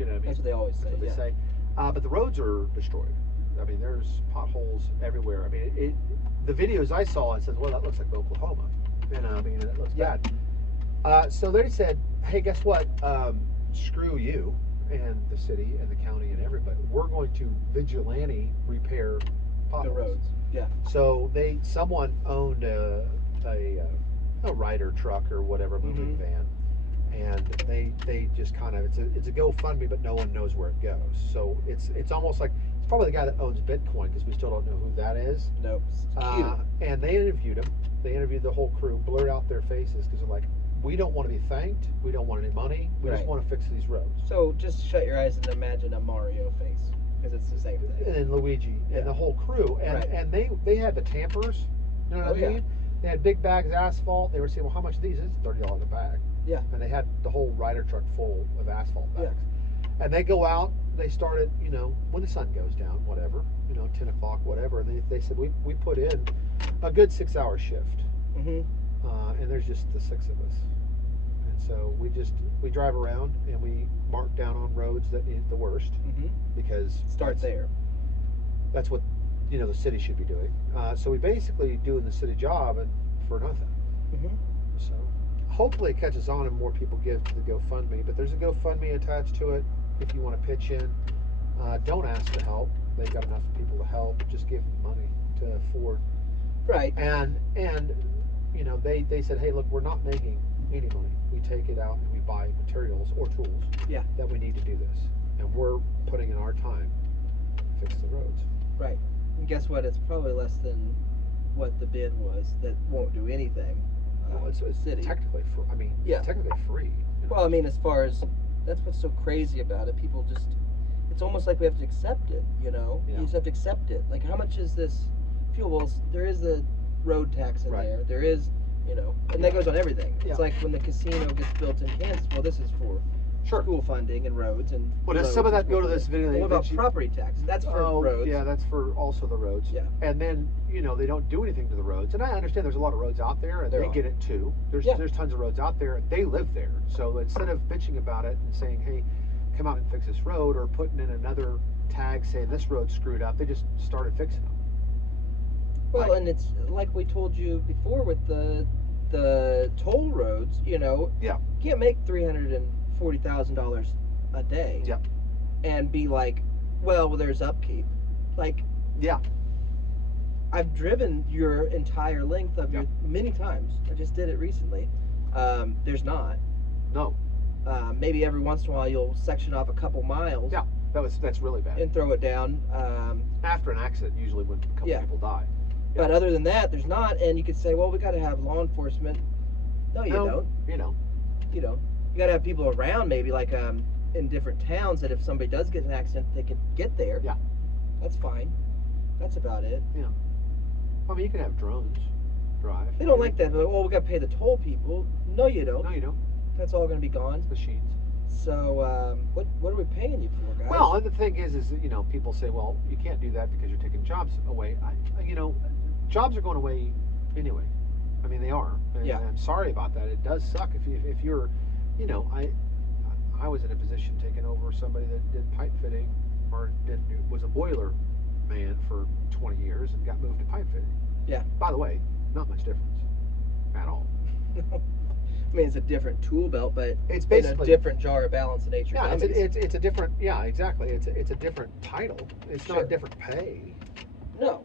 You know what I mean? That's what they always say. That's what they say. But the roads are destroyed. I mean, there's potholes everywhere. I mean, the videos I saw, it says, well, that looks like Oklahoma. I mean, it looks bad. So they said, hey, guess what? Screw you. and the city and the county and everybody, we're going to vigilante repair potholes. The roads. Yeah. So someone owned a Ryder truck or whatever moving van, and they just kind of it's a GoFundMe, but no one knows where it goes. So it's almost like it's probably the guy that owns Bitcoin, because we still don't know who that is. Nope. Cute. And they interviewed him. They interviewed the whole crew, blurred out their faces, because they're like, we don't want to be thanked. We don't want any money. We just Right. want to fix these roads. So just shut your eyes and imagine a Mario face, because it's the same thing. And Luigi Yeah. and the whole crew, and Right. and they had the tampers. You know what Oh, I yeah. mean? They had big bags of asphalt. They were saying, well, how much of these? It's $30 a bag. Yeah. And they had the whole Ryder truck full of asphalt bags. Yeah. And they go out. They started, when the sun goes down, whatever, 10 o'clock, whatever. And they said we put in a good 6-hour shift. Mm-hmm. And there's just the 6 of us. And so we drive around and we mark down on roads that need the worst, Mm-hmm. because Start there. that's what the city should be doing. So we basically doing the city job and for nothing. Mm-hmm. So hopefully it catches on and more people give to the GoFundMe. But there's a GoFundMe attached to it if you want to pitch in. Don't ask for help. They've got enough people to help. Just give them money to afford. Right. And they said, hey, look, we're not making any money. We take it out and we buy materials or tools Yeah. that we need to do this. And we're putting in our time to fix the roads. Right. And guess what? It's probably less than what the bid was. That won't do anything. Well, it's city. technically free. I mean, Yeah. it's technically free. Well, I mean, as far as that's what's so crazy about it. People just, it's almost like we have to accept it. Yeah. You just have to accept it. Like, how much is this fuel? Well, there is a road tax in Right. there. There is, and that goes on everything. Yeah. It's like when the casino gets built in Kansas. Well, this is for Sure. school funding and roads and. Well, does roads some of and that go to school this funding. video Well, what about property tax? That's for roads. Yeah, that's for also the roads. Yeah. And then, they don't do anything to the roads. And I understand there's a lot of roads out there, and There they are. get it too. There's Yeah. there's tons of roads out there. They live there. So instead of bitching about it and saying, hey, come out and fix this road, or putting in another tag saying this road's screwed up, they just started fixing them. Well, Like- and it's like we told you before with the toll roads. Yeah. You can't make $340,000 a day. Yeah. And be like, well, there's upkeep. Like, Yeah. I've driven your entire length of Yeah. your many times. I just did it recently. There's not. No. Maybe every once in a while you'll section off a couple miles. Yeah. That's really bad. And throw it down. After an accident, usually when a couple Yeah. people die. But other than that, there's not. And you could say, well, we got to have law enforcement. No, you don't. You know. You don't. You got to have people around, maybe like in different towns, that if somebody does get in an accident, they can get there. Yeah. That's fine. That's about it. I mean, you can have drones drive. They don't like that. But, well, we got to pay the toll people. No, you don't. No, you don't. That's all going to be gone. Machines. So, what are we paying you for, guys? Well, and the thing is people say, well, you can't do that because you're taking jobs away. Jobs are going away anyway. I mean, they are. And Yeah. I'm sorry about that. It does suck if you're, I was in a position taking over somebody that did pipe fitting or was a boiler man for 20 years and got moved to pipe fitting. Yeah. By the way, not much difference at all. I mean, it's a different tool belt, but It's in basically a different jar of balance and nature. Yeah, gummies. it's a different. Yeah, exactly. It's a different title. It's Sure. not a different pay No.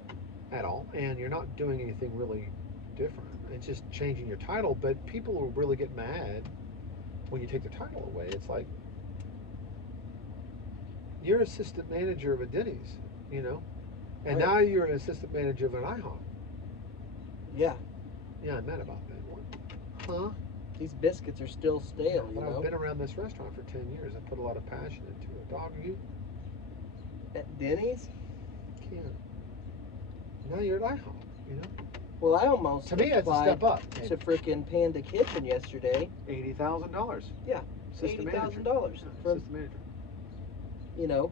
at all, and you're not doing anything really different. It's just changing your title. But people will really get mad when you take the title away. It's like you're assistant manager of a Denny's, and Right. now you're an assistant manager of an IHOP. Yeah. Yeah, I'm mad about that. What? Huh? These biscuits are still stale, you But I've know. been around this restaurant for 10 years. I put a lot of passion into it. Dog, you At Denny's? can't. Now you're at IHOP, Well, I almost To me, it's a applied step up. to frickin' Panda Kitchen yesterday. $80,000. Yeah. Assistant manager. $80,000 for, Assistant manager.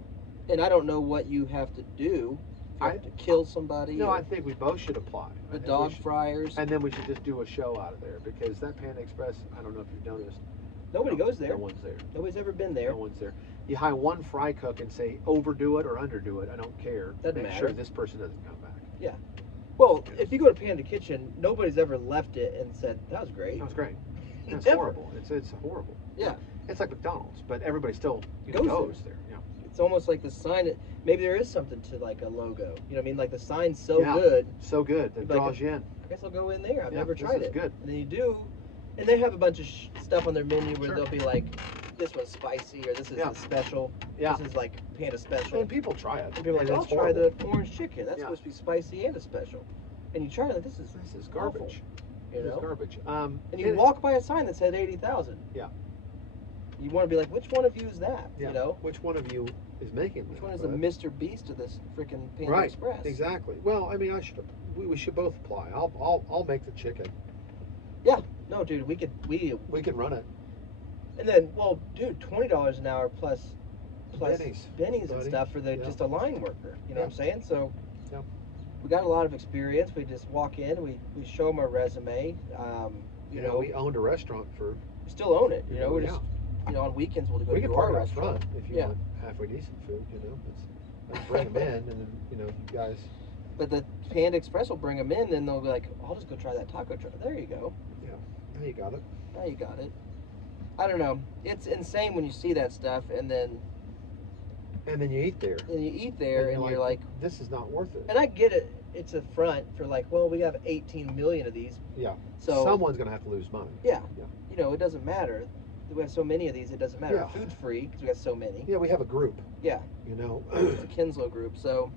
and I don't know what you have to do. You have to kill somebody. No, or I think we both should apply. I the think we dog should- fryers. And then we should just do a show out of there because that Panda Express, I don't know if you've noticed. Nobody goes there. No one's there. Nobody's ever been there. No one's there. You hire one fry cook and say overdo it or underdo it. I don't care. Doesn't Make matter. sure this person doesn't come back. Well, if you go to Panda Kitchen, nobody's ever left it and said, that was great. That's great. It's Never. horrible. It's horrible. Yeah. It's like McDonald's, but everybody still Goes there. Yeah. It's almost like the sign. Maybe there is something to like a logo. You know what I mean? Like the sign's so Yeah. good. So good that Like draws you in. I guess I'll go in there. I've Yeah, never this tried is it. good. And then you do, and they have a bunch of stuff on their menu where Sure. they'll be like, this one's spicy or this is Yeah. the special. Yeah. This is like Panda special. And people try it. And people are like, I'll it's try horrible. the orange chicken. That's Yeah. supposed to be spicy and a special. And you try it, like, this is garbage. awful, you This know? is garbage. And you walk by a sign that said 80,000. Yeah. You want to be like, which one of you is that? Yeah. You know? Which one of you is making Which that, one is the bud? Mr. Beast of this freaking Panda Right. Express? Exactly. Well, I mean, we should both apply. I'll make the chicken. Yeah. No, dude, we can run it. And then, well, dude, $20 an hour plus Bennies, and buddy. stuff for the Yeah. just a line worker. You know what I'm saying? So Yeah. we got a lot of experience. We just walk in, we show them our resume. You know, we owned a restaurant for. we still own it. You know, we're Yeah. just on weekends we'll go We to can our park out restaurant. front if you Yeah. want halfway decent food. You know, let's bring them in, and then you guys. But the Panda Express will bring them in, and they'll be like, I'll just go try that taco truck. There you go. Yeah. Now you got it. Now you got it. I don't know. It's insane when you see that stuff, and then you eat there. you eat there, and you're like, this is not worth it. and I get it. It's a front for like, well, we have 18 million of these. Yeah. So someone's gonna have to lose money. Yeah. Yeah. You know, it doesn't matter. We have so many of these, it doesn't matter. Yeah. Food's free because we got so many. Yeah, we have a group. Yeah. You know. It's a Kinslow group, so.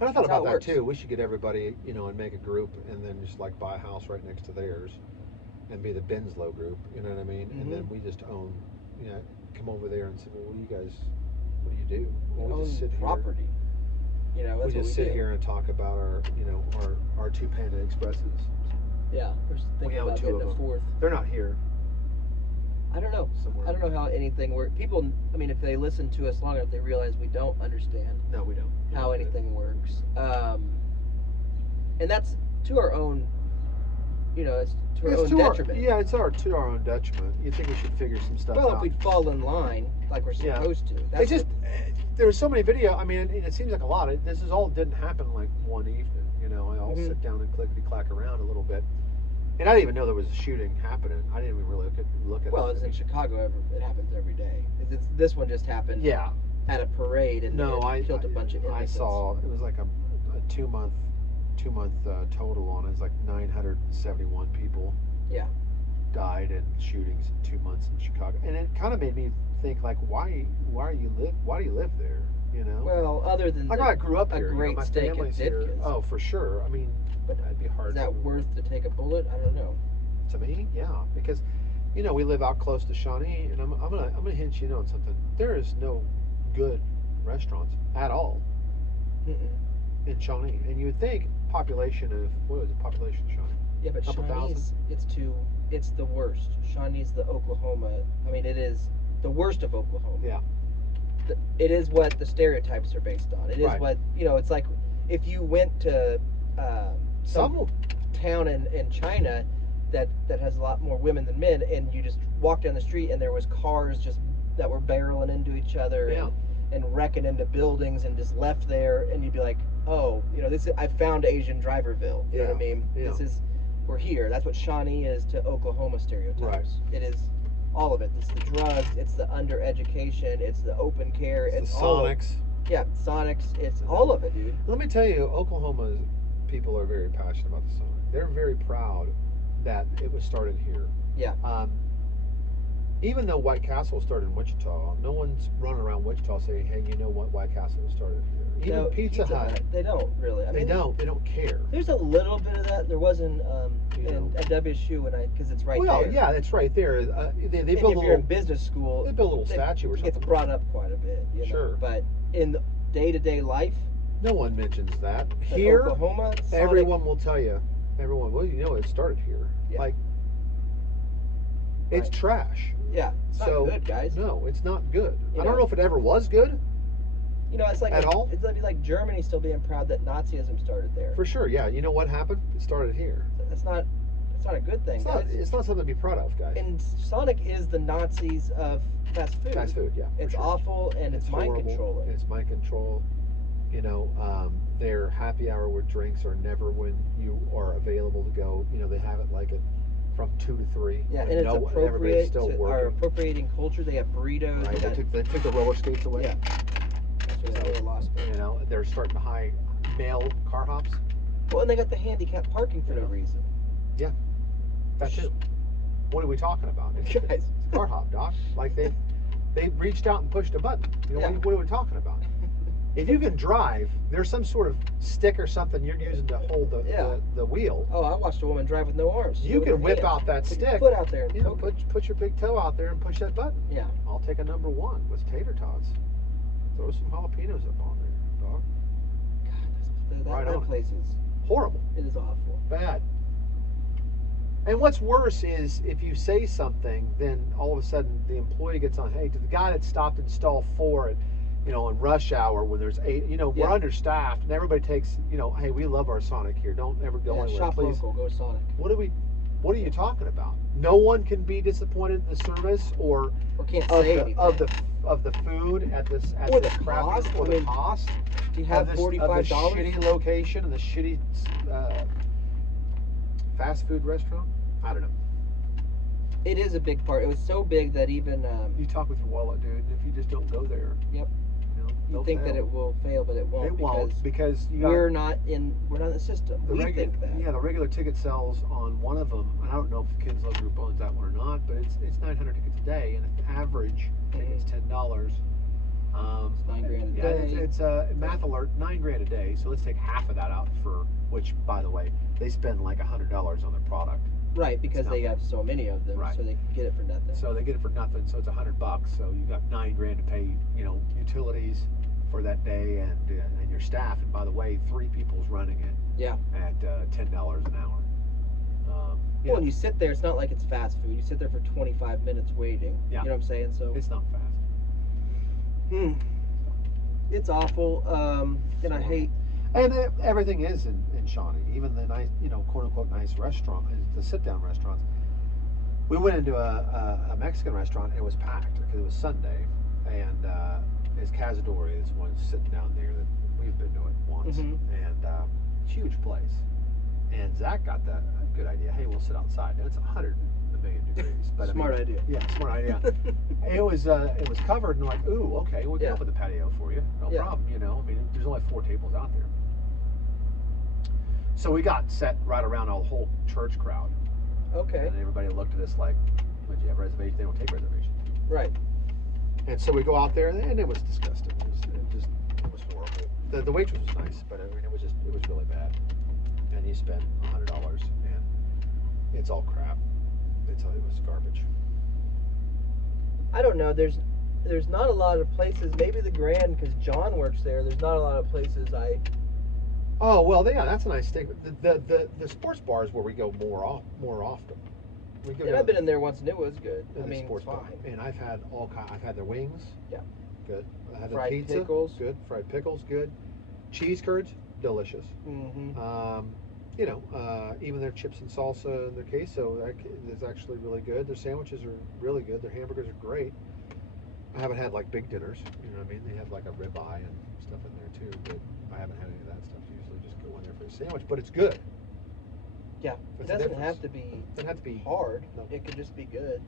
And I thought That's how about it that works. too. We should get everybody, and make a group, and then just like buy a house right next to theirs, and be the Benslow group. You know what I mean? And then we just own, come over there and say, well, what do you do? Well, we just sit property. here. You know, that's We what just we sit do. here and talk about our two Panda Expresses. Yeah, we're thinking own about two getting of a them. fourth. They're not here. I don't know. Somewhere. I don't know how anything works. People, I mean, if they listen to us long enough, they realize we don't understand No, we don't. how anything works. And that's to our own, it's to our own detriment. It's to our own detriment. You think we should figure some stuff Well, out? if we'd fall in line like we're Yeah. supposed to. It's just there was so many video. I mean, it seems like a lot. This is all didn't happen like one evening. I'll sit down and clickety clack around a little bit, and I didn't even know there was a shooting happening. I didn't even really look at Well, it. it's in Chicago. It happens every day. This one just happened. Yeah. At a parade and killed a bunch of I innocents. saw it was like a 2-month total on it. It's like 971 people. Yeah. Died in shootings in 2 months in Chicago, and it kind of made me think like, why do you live there? Well, other than I grew up here. great my steak at family's here. Ditka's. Oh, for sure. I mean, But that'd be hard. is that worth to take a bullet? I don't know. to me? Yeah, because we live out close to Shawnee, and I'm gonna hint you on something. There is no good restaurants at all Mm-mm. in Shawnee, and you would think population of population of Shawnee? Yeah, but Couple Shawnee's, it's the worst. Shawnee's the Oklahoma. I mean, it is the worst of Oklahoma. Yeah. It is what the stereotypes are based on. It is Right. what it's like if you went to some town in China that has a lot more women than men, and you just walked down the street and there was cars just that were barreling into each other and wrecking into buildings and just left there, and you'd be like, oh, I found Asian Driverville. You know what I mean? Yeah. We're here. That's what Shawnee is to Oklahoma stereotypes. Right. It is all of it. It's the drugs. It's the undereducation. It's the open care. It's the all Sonics. Sonics. It's all of it, dude. Let me tell you, Oklahoma's people are very passionate about the Sonic. They're very proud that it was started here. Yeah. Even though White Castle started in Wichita, no one's running around Wichita saying, "Hey, you know what? White Castle was started here." Even Pizza Hut, they don't really. They don't care. There's a little bit of that. There was at WSU because it's right there. Well, yeah, that's right there. They And built if you're in business school, they built a little statue or it something. gets brought up quite a bit. Sure. But in the day-to-day life, No one mentions that. in Here, Oklahoma, Sonic, everyone will tell you. Everyone, well, it started here. Yeah. Like, it's Right. trash. Yeah, it's not good, guys. No, it's not good. You I don't know if it ever was good. It's like At all? It's like Germany still being proud that Nazism started there. For sure, yeah. You know what happened? It started here. That's not a good thing, guys. It's not something to be proud of, guys. And Sonic is the Nazis of fast food. Fast food, yeah. for It's sure. awful, and it's mind horrible. controlling. It's mind control. Their happy hour with drinks are never when you are available to go. They have it like at from 2 to 3. Yeah, and it's everybody's appropriate still to our working. appropriating culture. They have burritos. Right, They they took the roller skates away. Yeah. That's where that little lost me. You know, they're starting to hire male car hops. Well, and they got the handicap parking for no reason. Yeah, that too. What are we talking about? Guys. It's a car hop, Doc. Like they reached out and pushed a button. You know, Yeah. what are we talking about? If you can drive, there's some sort of stick or something you're using to hold the wheel. Oh, I watched a woman drive with no arms. You can whip out that Put stick. your foot out there. And You know, put your big toe out there and push that button. Yeah. I'll take a number 1 with tater tots. Throw some jalapenos up on there, dog. God, Right that on it. place is Horrible. it is awful. Bad. And what's worse is if you say something, then all of a sudden the employee gets on, hey, to the guy that stopped in stall 4 at, you know, in rush hour when there's 8, you know, we're understaffed and everybody takes, you know, hey, we love our Sonic here. Don't ever go anywhere, Shop please. local, go Sonic. What are you talking about? No one can be disappointed in the service or can't say anything. of the food at this Or the crappy cost. or I the mean, cost. Do you have of the $45? shitty location and the shitty fast food restaurant? I don't know. It is a big part. It was so big that even You talk with your wallet, dude. If you just don't go there, Yep. you know, you they'll think fail. that it will fail, but it won't. It won't because you got we're not in the system. the We regular. think that. Yeah, the regular ticket sales on one of them. And I don't know if the Kinslow Group owns that one or not, but it's 900 tickets a day, and if the average ticket's $10. It's $9,000 a yeah, day. it's math alert, $9,000 a day. So let's take half of that out for which, by the way, they spend like $100 on their product. Right, because they nothing. have so many of them, Right. so they can get it for nothing. So they get it for nothing. So it's $100. So you got $9,000 to pay, you know, utilities for that day and your staff. And by the way, 3 people's running it. Yeah. At $10 an hour. Well, and you sit there. It's not like it's fast food. You sit there for 25 minutes waiting. Yeah. You know what I'm saying? So It's not fast. It's awful. And I hate. And everything is in Shawnee, even the nice, you know, quote unquote nice restaurant, the sit down restaurants. We went into a Mexican restaurant and it was packed because it was Sunday, and it's Cazadores, is one sitting down there that we've been to it once, and huge place. And Zach got that good idea. Hey, we'll sit outside. And it's 100 million degrees, but Smart idea. Yeah, smart idea. It was covered, and like, ooh, okay, we'll get up in the patio for you, no problem. You know, I mean, there's only 4 tables out there. So we got set right around a whole church crowd. Okay. And everybody looked at us like, "Would you have reservations? They don't take reservations." Right. And so we go out there, and it was disgusting. It was horrible. The waitress was nice, but I mean, it was really bad. And you spend $100, and it's all crap. It was garbage. I don't know. There's not a lot of places. Maybe the Grand, because John works there. There's not a lot of places Oh well, yeah, that's a nice statement. The sports bars where we go more often. We go. And I've been in there once, and it was good. I the mean, sports it's bar. fine. And I've had all kind. I've had their wings. Yeah. Good. I had Fried the pizza. pickles. Good. Fried pickles. Good. Cheese curds. Delicious. Mm-hmm. You know, even their chips and salsa and their queso is actually really good. Their sandwiches are really good. Their hamburgers are great. I haven't had like big dinners. You know what I mean? They have like a ribeye and stuff in there too, but I haven't had any of that stuff. Usually just go in there for a sandwich, but it's good. Yeah. That's It the doesn't have to be. It doesn't have to be hard. No. It could just be good.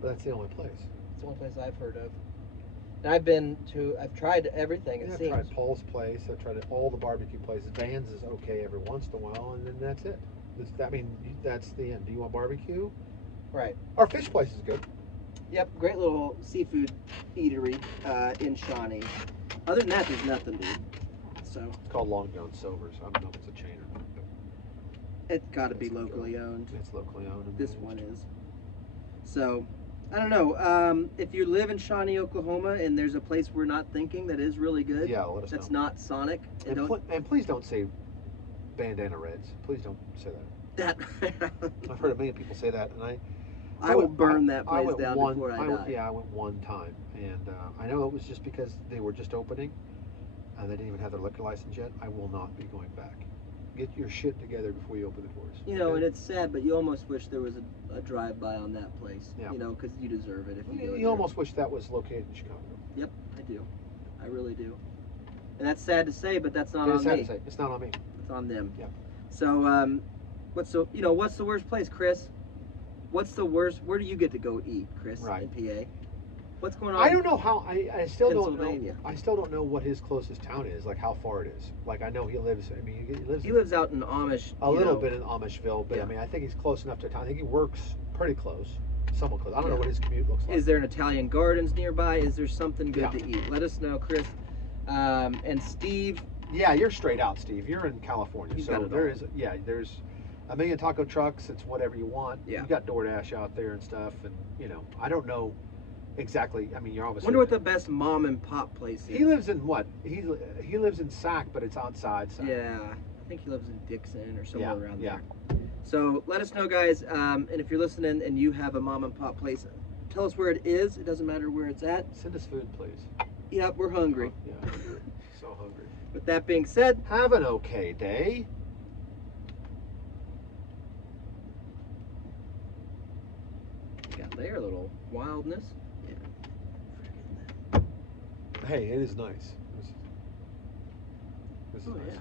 But that's the only place. It's the only place I've heard of. And I've tried everything. It I've seems. tried Paul's place. I've tried all the barbecue places. Vans is okay every once in a while, and then that's it. That's the end. Do you want barbecue? Right. Our fish place is good. Yep. Great little seafood eatery in Shawnee. Other than that, there's nothing, dude. So It's called Long John Silver's. I don't know if it's a chain or not, but it's got to be locally owned. it's locally owned. and This managed. one is. So, I don't know. If you live in Shawnee, Oklahoma, and there's a place we're not thinking that is really good, Yeah, let us that's know. not Sonic, and And please don't say bandana reds. Please don't say that. I've heard a million people say that, and I will burn that I place went down one, before I die. Yeah, I went one time, and I know it was just because they were just opening, and they didn't even have their liquor license yet. I will not be going back. Get your shit together before you open the doors. You know, okay? and it's sad, but you almost wish there was a drive-by on that place. Yeah. You know, because you deserve it if you go You there. almost wish that was located in Chicago. Yep, I do. I really do. And that's sad to say, but that's not It's on sad me. to say. It's not on me. It's on them. Yeah. So, what's the worst place, Chris? What's the worst? Where do you get to go eat, Chris, Right. in PA? What's going on? I don't know how. I still don't know. Pennsylvania. I still don't know what his closest town is. Like how far it is. Like I know he lives. I mean, He lives out in Amish. a little bit in Amishville, but Yeah. I mean, I think he's close enough to town. I think he works pretty close, somewhat close. I don't Yeah. know what his commute looks like. Is there an Italian Gardens nearby? Is there something good Yeah. to eat? Let us know, Chris. And Steve. Yeah, you're straight out, Steve. You're in California, He's so got it there all. is. Yeah, there's a million taco trucks. It's whatever you want. Yeah. You got DoorDash out there and stuff, and I don't know exactly. I mean, you're obviously. Wonder what the best mom and pop place is. He lives in what? He lives in Sac, but it's outside. So. Yeah, I think he lives in Dixon or somewhere around Yeah. there. So let us know, guys. And if you're listening and you have a mom and pop place, tell us where it is. It doesn't matter where it's at. Send us food, please. Yep, we're hungry. Yeah, so hungry. With that being said, Have an okay day. got there a little wildness. Yeah. Hey, it is nice. This is Oh, nice. yeah.